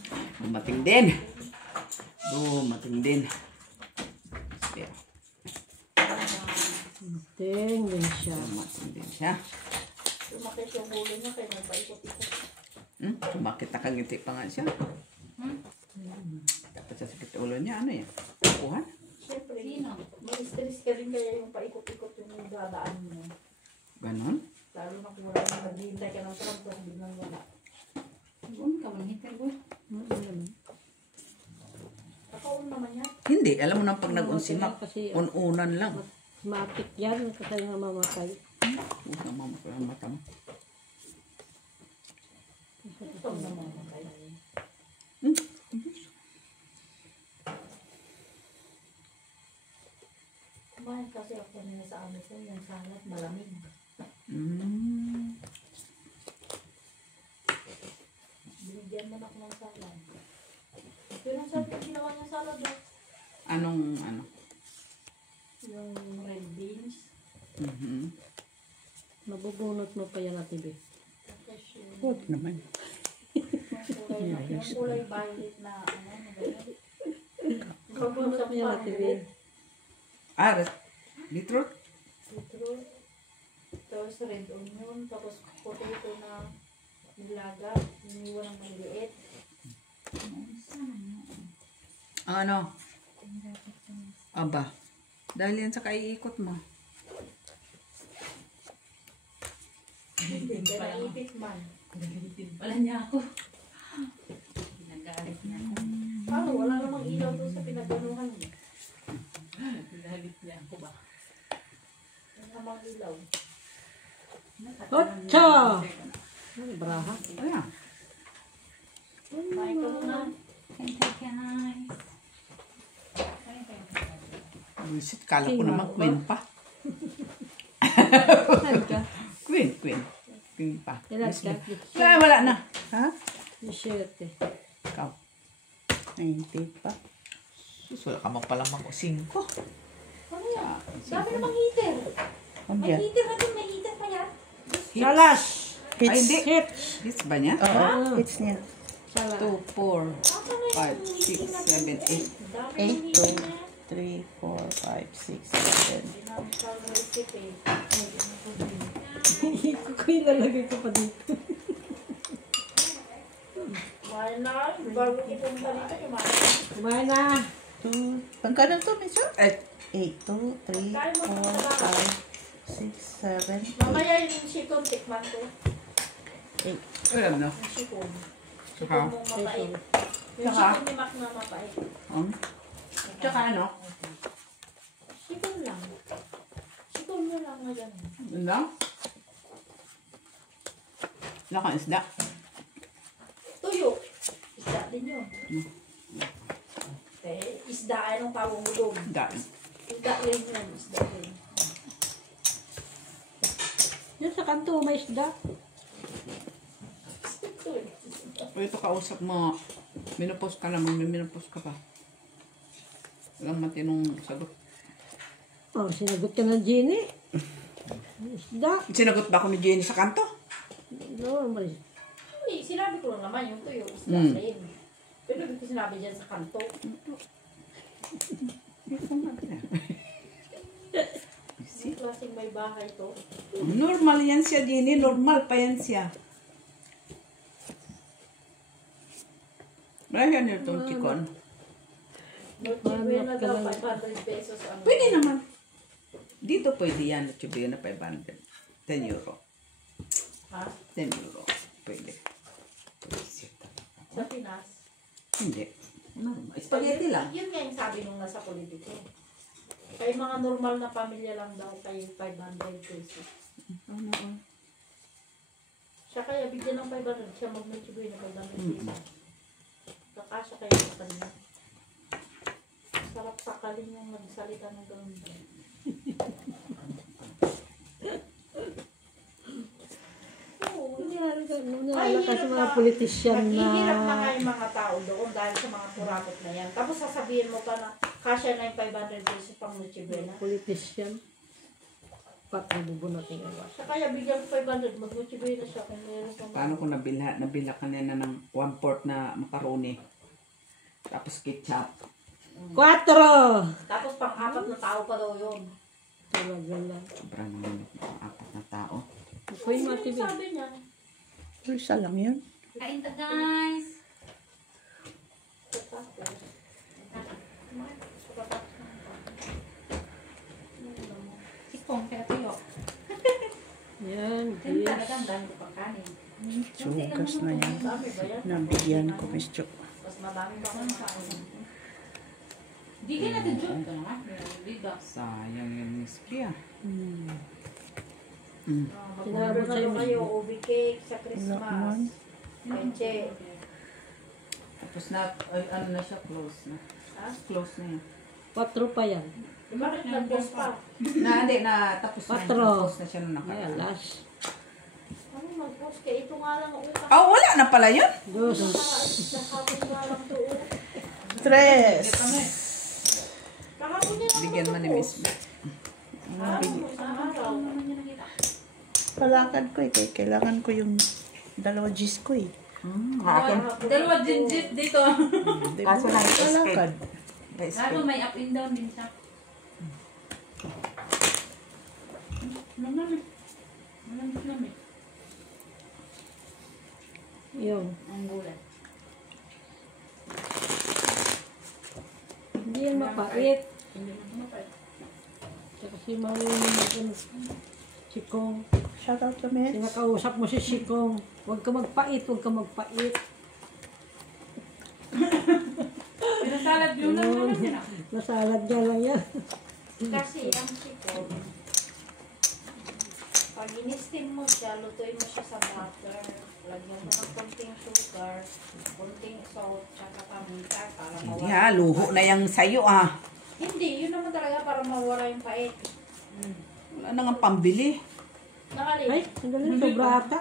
Dumating din. Dumating din. Sige. Mating din siya. Dumating din siya. Lumakit yung ulo niya kaya nagpaikot-ikot. Sumakit na kangiti pa nga siya. Dapat sa sakit ulo niya, ano yan? Kuhan? Siyempre, may-stress ka rin kaya yung paikot-ikot yung dadaan mo. Ganon? Lalo na kung wala na naghihintay ka ng truck, tapos biglang wala. Kakaon naman yan. Hindi. Alam mo nang pag nag-unsimak, Kasi ununan lang. matik yan. Kasi nga mamatay. Huwag na mamatay ang mata mo. Ito naman kaya. Kumain kasi ako nila sa amin ko, yung salad malamig. Binigyan mo na ako ng salad. Pero sabi ko ginawa niya salad ba? Anong ano? Yung red beans. Mabubunot mo pa yan, Ate B. Tapos yung Huwag naman. yung kulay violet na ano, na ganyan. Mabubunot mo yan, Ate B. Beetroot? Beetroot. Tapos red onion. Tapos potato na nilaga. Iniwan ng maliit. Ang ano? Aba. Dahil yan sa kaiikot mo. Hindi, kaya naipit man. Wala niya ako. Nagalit niya ako. Paano? Wala namang ilaw doon sa pinaganuhan niya. Nagalit niya ako ba? Wala namang ilaw. Otso! Ano, braha? Ayan. Kumain ka muna. Visit, kala ko naman queen pa. Saan ka? Queen pa. Ilan ka? Wala na. Ha? 17. Ikaw. 90 pa. Sus, wala ka palang mga 5. Ano yan? Dami namang heater. May heater na din. May heater pa yan. Salas! Ay, hindi. Hits! Hits ba niya? Oo, hits niya. 2, Salas. 4, 5, 6, 7, 8. Dami 8, ng heater na yan. 3, 4, 5, 6, 7. Dinamsal recipe. Ko ilalagay ko pa dito. Kumain na. Bago ko pumunta dito, kumain na. Kumain na. 2, pagkano to, Miso? 8, 2, 3, Kain mo 4, sa mga 5, 6, 7, Mamaya yung shikon, tikman ko. 8. Alam na. Yung shikon. Saka? Shikon mong mapait. Yung Saka? shikon ni Mac na mapait. Tsaka ano? Shikon lang. Shikon mo lang na yan. Ano lang? Wala kang isda. Tuyo. Isda din yun. Eh, isda ay nung tawag mo doon. Daan. Isda rin yun. Isda rin. Yan sa kanto, may isda. Ito eh. O ito kausap mo. Minupos ka naman. May minupos ka pa. Walang matinong sagot. Oh, sinagot ka ng Jenny. Isda. Sinagot ba ako ni Jenny sa kanto? No, may Uy, sinabi ko lang naman yung tuyo. Isda rin. Pero hindi ko sinabi dyan sa kanto. Yung klaseng may bahay to. Normal yan siya, Jenny. Normal pa yan siya. Marami yan itong chikon. Noche Buena daw, 500 pesos. Ang Pwede naman. Dito pwede yan. Noche Buena 500. 10 euro. Ha? 10 euro. Pwede. Sa Pinas. Hindi. Normal. Spaghetti lang. Yun nga yung sabi nung nasa politiko. Kay mga normal na pamilya lang daw, kay 500 pesos. Siya kaya bigyan ng 500, siya mag-Noche Buena 500 pesos. Kakasya kayo sa kanya. Sarap sakalin yung nagsalita ng ganun. Wala kasi mga politician Maghihirap na na nga yung mga tao doon dahil sa mga kurakot na yan. Tapos sasabihin mo pa na kasya na yung 500 pesos pang Noche Buena. politician. Pat nabubunot ng iwas. Sa kaya bigyan ko 500, mag-Noche Buena siya kung meron pang Paano ko nabila ka na ng 1/4 na macaroni. Tapos ketchup. 4! Tapos pang-apat na tao pa daw yun. Talaga lang. Sobra naman yung 4 na tao. Ako yung mga TV. Sabi niya. Isa lang yun. Kain ta guys. Sikong kaya tayo. Yan, Yan yes. talaga ang dami ko pang kanin. Sugas na yan. Dami ba yan? Nabigyan ko, Miss Jo. Mas madami pa kung kain. Di ka natin joke ka naman. Diba? Sayang yung Miss Pia. Mag-order na daw kayo, ubi cake sa Wala Christmas. naman. Peche. Tapos na, ay, ano na siya, close na. Ha? Close na yun. 4 pa yan. Bakit nag-post pa? Hindi, na tapos na. Patro. Close na siya nung Ay, nakaraan. alas. Ano mag-post? Kaya ito nga lang ang utang. Oh, wala na pala yun. Dos. Nakapon nga lang to. Tres. Nakapon niya lang Bigyan ako man ni to. Miss. Isang araw. Palakad ko eh. Kaya kailangan ko yung 2 G's ko eh. Akin. Dalawa digit dito. Kaso lang Palakad. Lalo may up and down din siya. Naman. Naman. Yun. Ang gulay. Hindi yan mapait. Hindi mo mapait. Kasi marunong Sikong. Shout out to Miss. Sinakausap mo si Sikong. Huwag ka magpait, huwag ka magpait. Pinasalad yun lang naman yun. Nasalad ka lang yan. Kasi ang sipon, pag in-steam mo siya, lutuin mo siya sa butter. Lagyan mo ng konting sugar, konting salt, tsaka paminta para Hindi mawala. ha, luho na yung sayo ah. Hindi, yun naman talaga para mawala yung pait. Wala na nga pambili. Nakalip. Ay, sandali, sobra ata.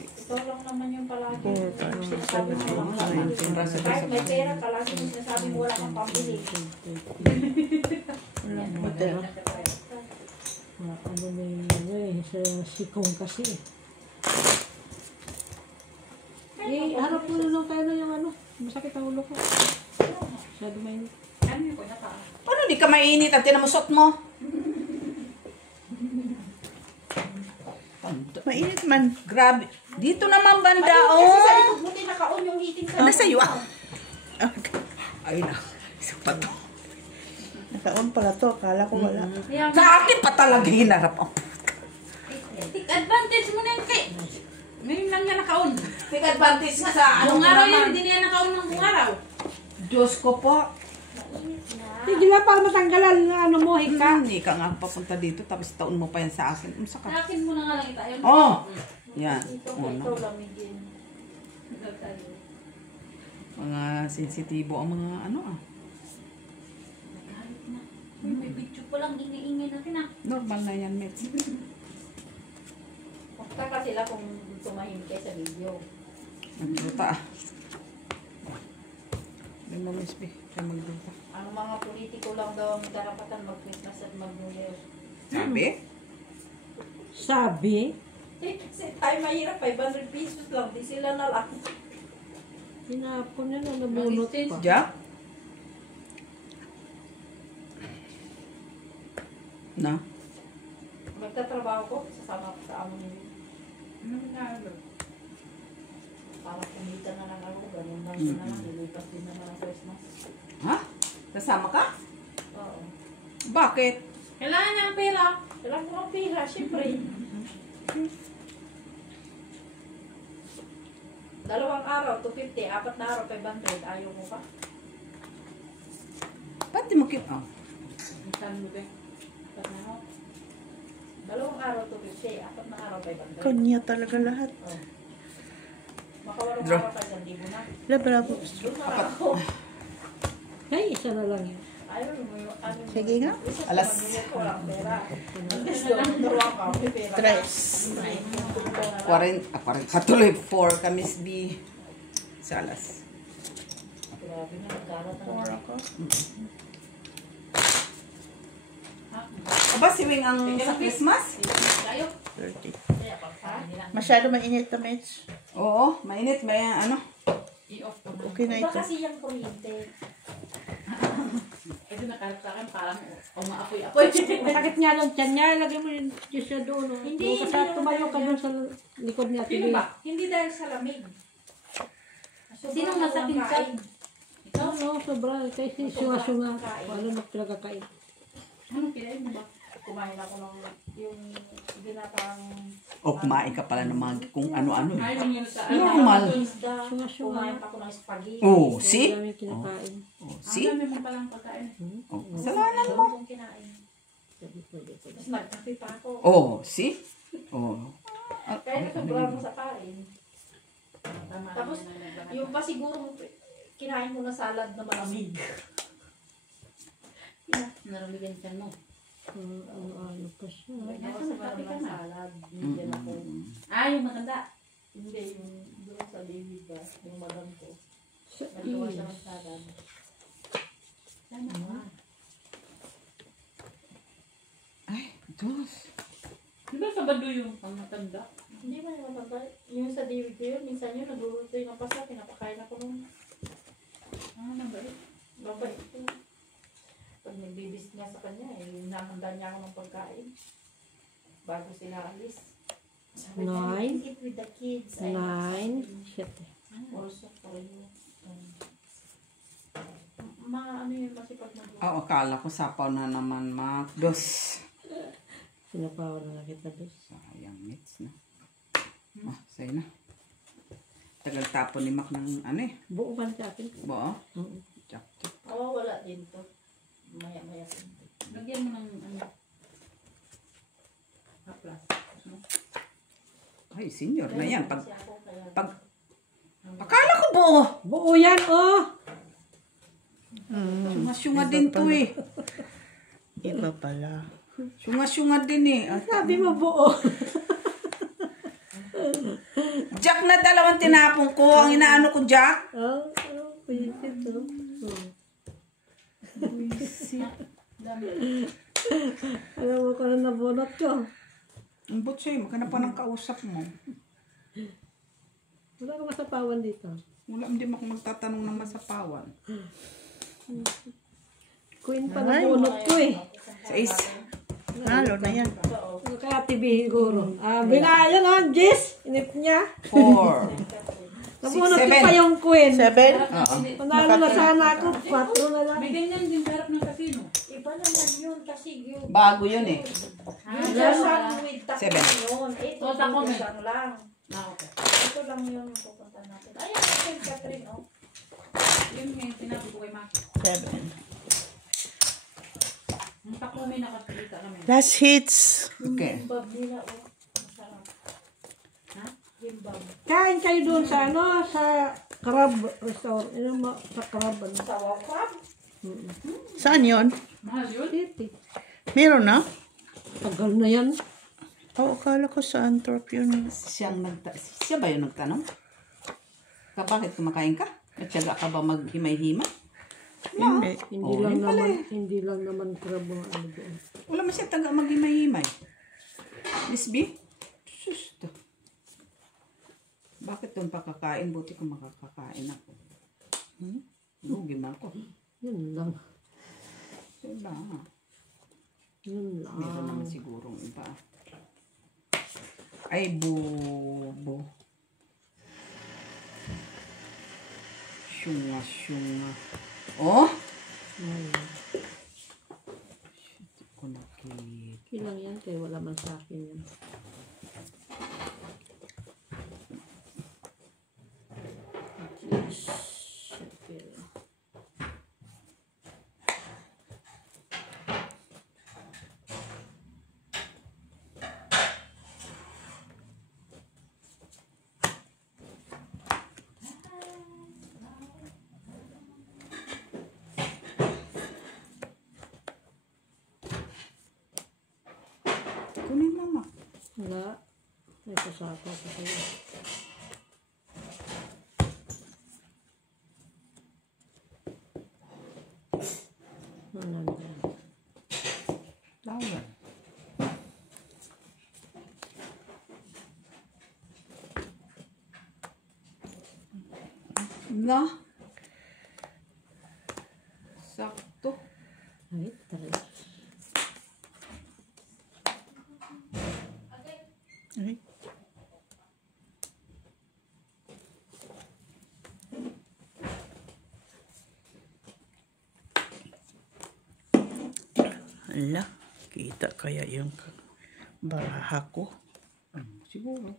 Ito lang naman yung palagi. 4, 5, 6, 7, 8, 9, 10, 11. Kahit may pera, palagi mo sinasabi mo wala kang pambili. Walang matira. Ano na yung sa Sikong kasi. Harap mo na lang tayo na yung ano. Masakit ang ulo ko. Masyado mainit. Ano yung pinaka? Paano di ka mainit at tinamusot mo? Mainit man. Grabe. Dito naman banda Kasi sa oh. likod mo din naka-on yung heating sa Ano sa'yo ah? Ay na. Isa pa to. Naka-on pala to. Akala ko wala. Sa akin pa talaga hinarap ako. Take advantage mo na yung kay. Ngayon lang yan nakaon. Take advantage nga sa Anong araw yan, hindi niya nakaon ng kung araw. Diyos ko po. Sige lang para matanggalan na ano mo, hika. Hindi ka nga papunta dito tapos taon mo pa yan sa akin. Sa ka? Akin mo na nga lang itayo. Oh! Yan. Ito, Oh, ito, no. lamigin. Mga sensitibo ang mga ano ah. Nagalit na. May video pa lang ingay-ingay natin ah. Normal na yan, Mets. Magtaka sila kung tumahimik kayo sa video. Magduta ah. Ano mo, Miss B? Kaya magduta. Ang mga politiko lang daw ang darapatan mag-Christmas at mag-New Year. Sabi? Sabi, Kasi tayo mahirap, 500 pesos lang, di sila na lang. pinapon na na, nabunot pa. Diya? Na? Magtatrabaho ko, sasama ko sa amo nila. Para kumita na lang ako, ganun lang na lang, nilipas din naman ang Christmas. Ha? Kasama ka? Oo. Bakit? Kailangan niya ang pera. Kailangan ko ng pira, syempre. 2 araw, 250, 4 na araw, 500, ayaw mo pa? Ba't di mo kim... Oh. Saan mo ba? 2 araw, 250, 4 na araw, 500. Kanya talaga lahat. Oh. Makawarong Draw. araw, 5,000 na. Wala, bravo. Doon na lang ako. Ay, isa na lang yun. Ayaw mo yung ano. Sige nga. Alas. Walang pera. Gusto mo turuan ka. May pera. 40, katuloy 4 kami B. Salas. Grabe na, magkalat na. 4 ako. Aba, si Wing ang sa Christmas? 30. Masyado mainit na, Mitch. Oo, mainit. May ano? Okay na Iba ito. kasi yung kuryente. Ito nakalap sa akin, parang umaapoy-apoy. Masakit niya ng tiyan niya. Lagay mo yung Diyos siya doon. Oh. Hindi, Kasi hindi tumayo naman ka yan. doon sa likod niya. Sino ba? Hindi dahil sa lamig. Sinong nasa pinsan? Oo, sobra. Kasi sunga-sunga. Ano na pinagkakain. Anong kinain mo ba? Kumain ako ng yung ginatang O, kumain ka pala ng mga kung ano-ano eh. Ayaw niyo sa Normal. isda. Sunga-sunga. Kumain pa ako ng spaghetti. Oh, see? Dami kinakain. Oh, see? Ang dami mo palang pagkain. Oh, kasalanan mo. Kung kinain. Tapos nagkape pa ako. Oh, see? Oh. Kaya sobrang mo sa kain. Tama Tapos, yung pa siguro kinain mo na salad na malamig. Naramigan siya mo. Ano pa siya. Kaya ako sa malamig salad. Hindi ako. Yung maganda. Hindi, yung doon sa David ba, yung madam ko. Sa Nagawa siya is. ng salad. Sana ba? Ay, Diyos. Di ba Sabado yung pangmatanda? Hindi ba yung matanda? Yung sa David ko yun, minsan yun, nagluluto yung pasta, pinapakain ako nung Nabalik. babay ko. Pag nagbibis niya sa kanya, hinahanda niya ako ng pagkain. Bago sila alis. Sabi niya, Nine. eat with the kids. I 9. Shit. Also, for you. Ano yun, masipag na Oh, akala ko sapaw na naman, Mac. Dos. Sinapawan na kita doon. Sayang mits na. Ah, sa'yo na. Tagal tapon ni Mac ng ano eh. Buo ba sa atin? Bo, Oo. Chak, chak. Oo, wala din to. Maya-maya. Lagyan mo ng ano. Haplas. Ay, senior na yan. Kasi ako, kaya Akala ko buo. Buo yan, oh! Syunga-syunga din to eh. Iba pala. Syunga-syunga din eh. At, Sabi mo buo. Jack na dalawang tinapon ko. Ang inaano ko, Jack. Oh, pwede ito. Alam mo ko na nabunot ko. Ang butsoy, maghanap pa ng kausap mo. Wala ka masapawan dito. Wala, hindi mo ako magtatanong ng masapawan. Queen pa nabunot ko eh. Sa is. Halo na yan. Ano kaya tibihin siguro? Binayan ha, Jess. Inip niya. 4. Nabunot ko 7. pa yung Queen. 7? Oo. Panalo na sana ako. 4 na lang. May ganyan din sarap ng kasino. iba naman yun kasi yung Bago yun eh. yung dasang with takon Seven. yun. Ito O, takon yung eh. dasang lang. Okay. Ito lang yun yung pupunta natin. Ayan, St. Catherine, oh. Yun yung sinabi ko kay Ma. 7. Ang takbo may nakasalita kami. Last hits. Okay. Yung bab nila, oh. Masarap. Ha? Yung bab. Kain kayo doon sa ano, sa crab restaurant. Ano mo, sa crab ano. Sa crab. Saan yon? Mahal yun? City. Meron na? Tagal na yan. Oo, akala ko sa Antwerp yun. Siya ba yung nagtanong? Bakit kumakain ka? Natyaga ka ba maghimay-hima? Hindi. Hindi lang naman crab ang ano doon. Wala man siya taga maghimay-himay. Miss B? Sus to. Bakit doon pa kakain? Buti kung makakakain ako. Lugi man ako. Yun lang. Wala. Yun lang. Meron naman sigurong iba. Ay, bubo. Syunga. Oh? Shit, ko nakita. Yun lang yan. Kaya wala man sa akin yan. Wala. Ito sa ako sa kayo. Wala na. Lawa. Na. Sakto. Ay, taray. Ay. Ala, kita kaya yung baraha ko. Siguro.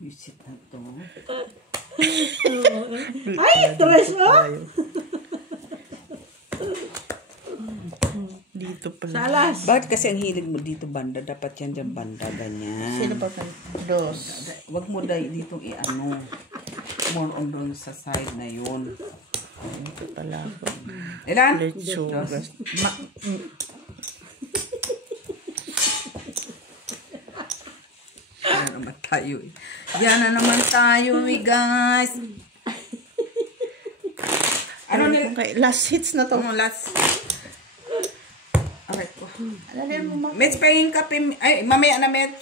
Visit na to. Ay, tres oh! Dito pala. Salas. Bakit kasi ang hilig mo dito banda? Dapat yan dyan banda, ganyan. Sino pa kan? Dos. Wag mo dito i-ano. More on doon sa side na yun. Dito pala ako. Ilan? Lechuga. Yan naman tayo eh. Yan na naman tayo eh, guys. Ano nila? Okay, last hits na to. Ano, last? Okay. Alin mo ma? Mets, pahingin kape. Ay, mamaya na, Mets.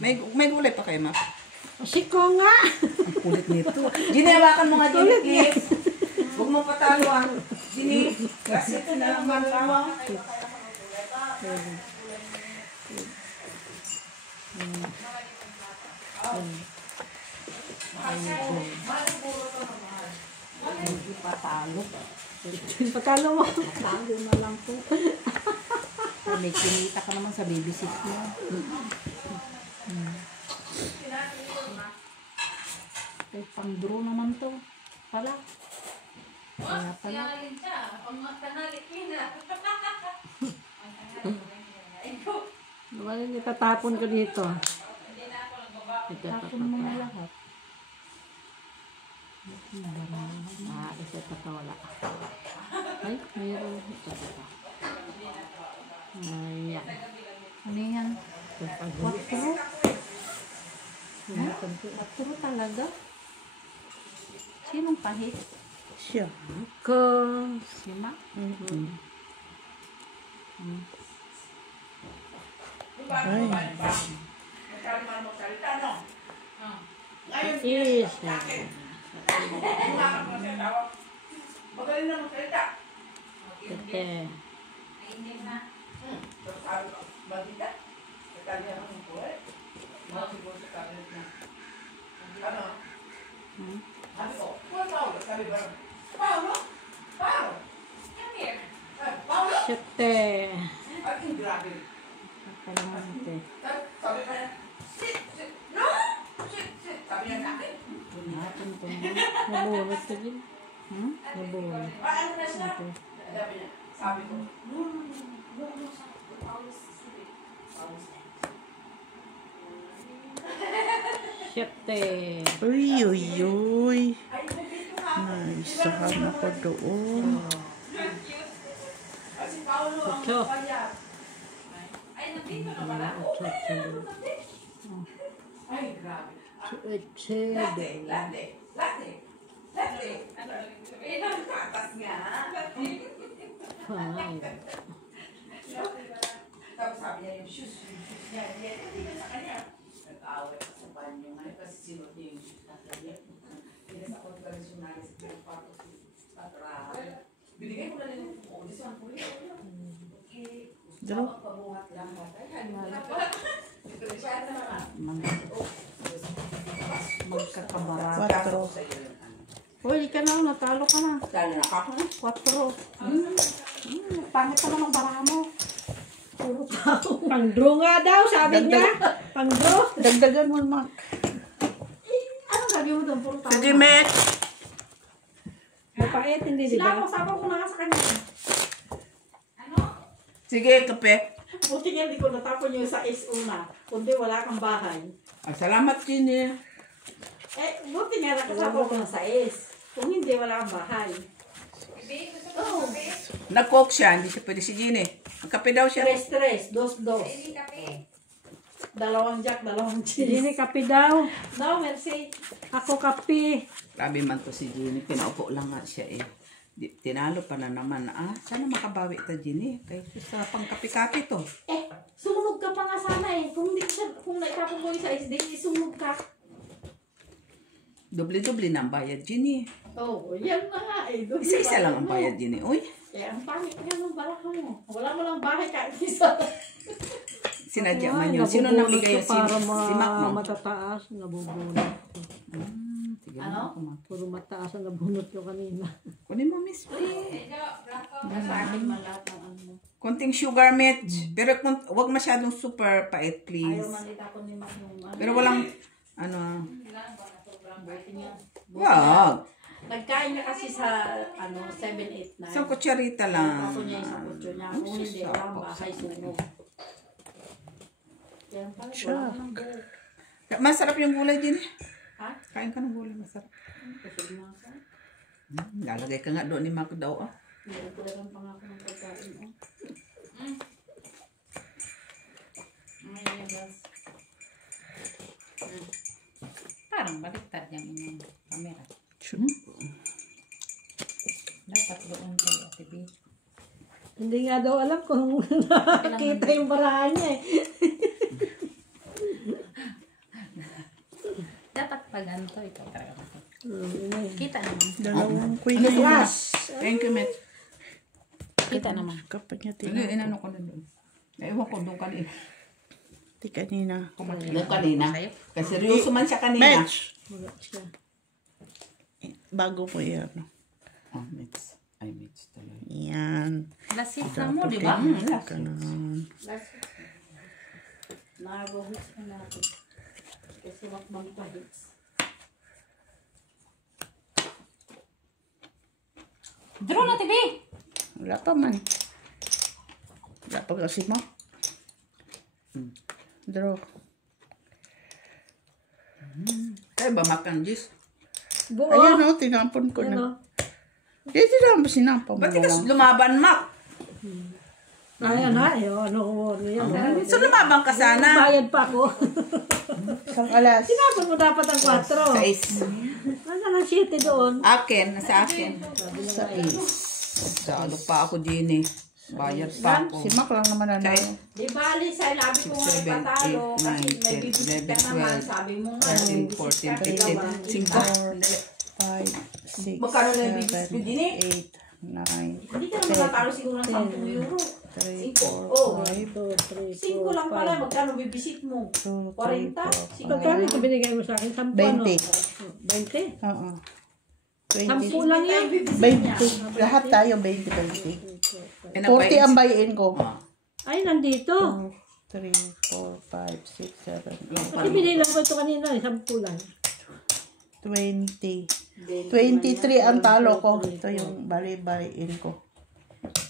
May gulay pa kayo, ma. Siko nga. Ang kulit nito. Gini, hawakan mo nga, Gini, please. Huwag mo patalo, ah. Gini, kasi ito na lang ba? Patalo mo. Talo na lang po. May kinita ka naman sa babysit mo. Ay, pang-draw naman to. Pala. Kaya pala. Wala niya tatapon ka dito. Tapon mo na lahat. Ah, isa pa ka wala. Ay, mayroon. Ito pa. Ayan. Ano yan? Quattro? Quattro talaga? Sinong pahit? Siya. Sima? Ay. Is. Ito. Sete. Nabulot ka din. Nabulot. Sete. Uy, uy, uy. Naisahan ako doon. Ocho. Tapos sabi niya yung shoes niya, hindi ka sa kanya. Nag-away sa banyo nga, kasi sinot niya yung shoes na kanya. Pinasakot ka rin siya nalis sa pato sa trabaho. Binigay ko na rin yung this one po rin. Okay. Gusto ako pabuhat lang. Ito rin siya naman. Magkakabarata. Quattro. Uy, ka na, natalo ka na. Dahil nakaka na. Quattro. Pangit naman ang baraha mo. Puro tao. Pang-draw nga daw, sabi niya. Pang-draw. Dagdagan mo, Mark. Ano sabi mo doon? Puro tao. Sige, Met. Mapait, hindi Sila diba? ako, sabi ko na nga sa kanya. Sige, kape. Buti nga hindi ko natapon yung sa una. Kundi wala kang bahay. Salamat, Gini. Buti nga nakasama ko ng 6. Kung hindi, wala kang bahay. Oh, Nag-coke siya, hindi siya pwede si Ginny. Magkape daw siya. 3, 2. Dalawang jack, dalawang cheese. Hindi kape daw. No, merci. Ako kape. Grabe man to si Ginny. Pinaupo lang nga siya eh. Tinalo pa na naman. Sana makabawi ta Ginny. Kaya sa pangkapi-kapi to. Sumunog ka pa nga sana eh. Kung naitapon ko yung sa SD, sumunog ka. Doble-doble na ang bayad Ginny. Yan na nga eh. Isa-isa lang ang bayad Ginny. Uy, Ang pangit nga ng baraka mo. Wala mo lang bahay kahit isa. sinadya man yun. Sino namigay yun? Si Mac, no? Matataas, nabubunot. Sige, Ano? Puro mataas ang nabunot ko kanina. Kunin mo, Miss. Please. Masabi malat ng ano. Konting sugar, Mitch. Pero wag masyadong super pait, please. Ayaw man itapon ni Mac yung ano. Pero walang, Buti niya. wag. Nagkain niya kasi sa 7, 8, 9. Isang kutsarita lang. Tapon niya isang kutso niya. Kung hindi, walang bahay sunog. Yan pala, wala nang buhok. Masarap yung gulay din eh. Ha? Kain ka ng gulay, masarap. Kusog na ka. Lalagay ka nga doon ni Mac daw. Meron ko lang pangako ng pagkain. Ngayon, guys. Parang baliktad yung inyong camera. Dapat doon kayo, Ate B. Hindi nga daw alam kung nakakita yung barahan niya eh. Dapat pag ganito, ikaw talaga kasi. Kita naman. Dalawang queen na yun. Thank you, Mitch. Kita naman. Kapag niya Hindi, inano ko na doon. Naiwan ko doon kanina. Di kanina. Doon kanina. Kasi seryoso man siya kanina. Mitch! Wala siya. Bago po yan. Mitch. Ay, Mitch talaga. Yan. Lasit na mo, di ba? Ganun. Nagahuts na natin. Kasi makbang pahits. Draw na, Ate B! Wala pa man. Wala pa kasi mo. Draw. Kaya ba makan Jis? Buo. Ayan o, tinampon ko Ano? na. Di, tinampon, sinampon mo Ba't ka lang. lumaban, Mac? Ayan ha, ano yan. So lumaban ka sana. Bayad pa ako. Isang alas. Tinapon mo dapat ang 4. Sais. Nasaan ang 7 doon? Akin, nasa akin. Sa is. Salo pa ako din eh. Bayad pa ako. Si Mac lang naman ano. Kaya- Di bali, sa labi ko nga 7, ipatalo. 8, Kasi 9, may 10, bibisita 11, naman. 12, Sabi mo nga, 13, may 14, bibisita ka 15, naman. 5, 6, Magkano na yung bibis ko, 7, Ginny? 8, 9, Hindi ka naman natalo siguro ng 10 euro. 3, 5. 4, 5, 5 lang pala, magkano bibisit mo? 2, 40? 3, 4, Pagkano ka binigay mo sa akin? 10 ano? 20. 20? Oo. 20. 10 lang yan. 20. Lahat tayo 20, 20. Eh, 40 ang bayin ko. Ay, nandito. 2, 3, 4, 5, 6, 7, 8, Kasi binilang ko ito kanina, 10 lang. 20. 23 ang talo ko. Ito yung bali-baliin ko.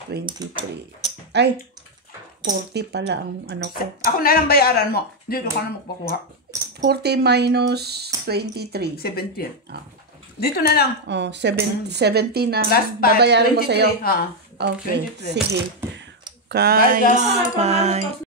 23. Ay, 40 pala ang ano ko. Ako na lang bayaran mo. Dito ka na magpakuha. 40 minus 23. 17. Dito na lang. Oh, 70 na. Last 5. Babayaran ko sa'yo. 23. Okay, 23. sige. Bye, Guys, guys. bye.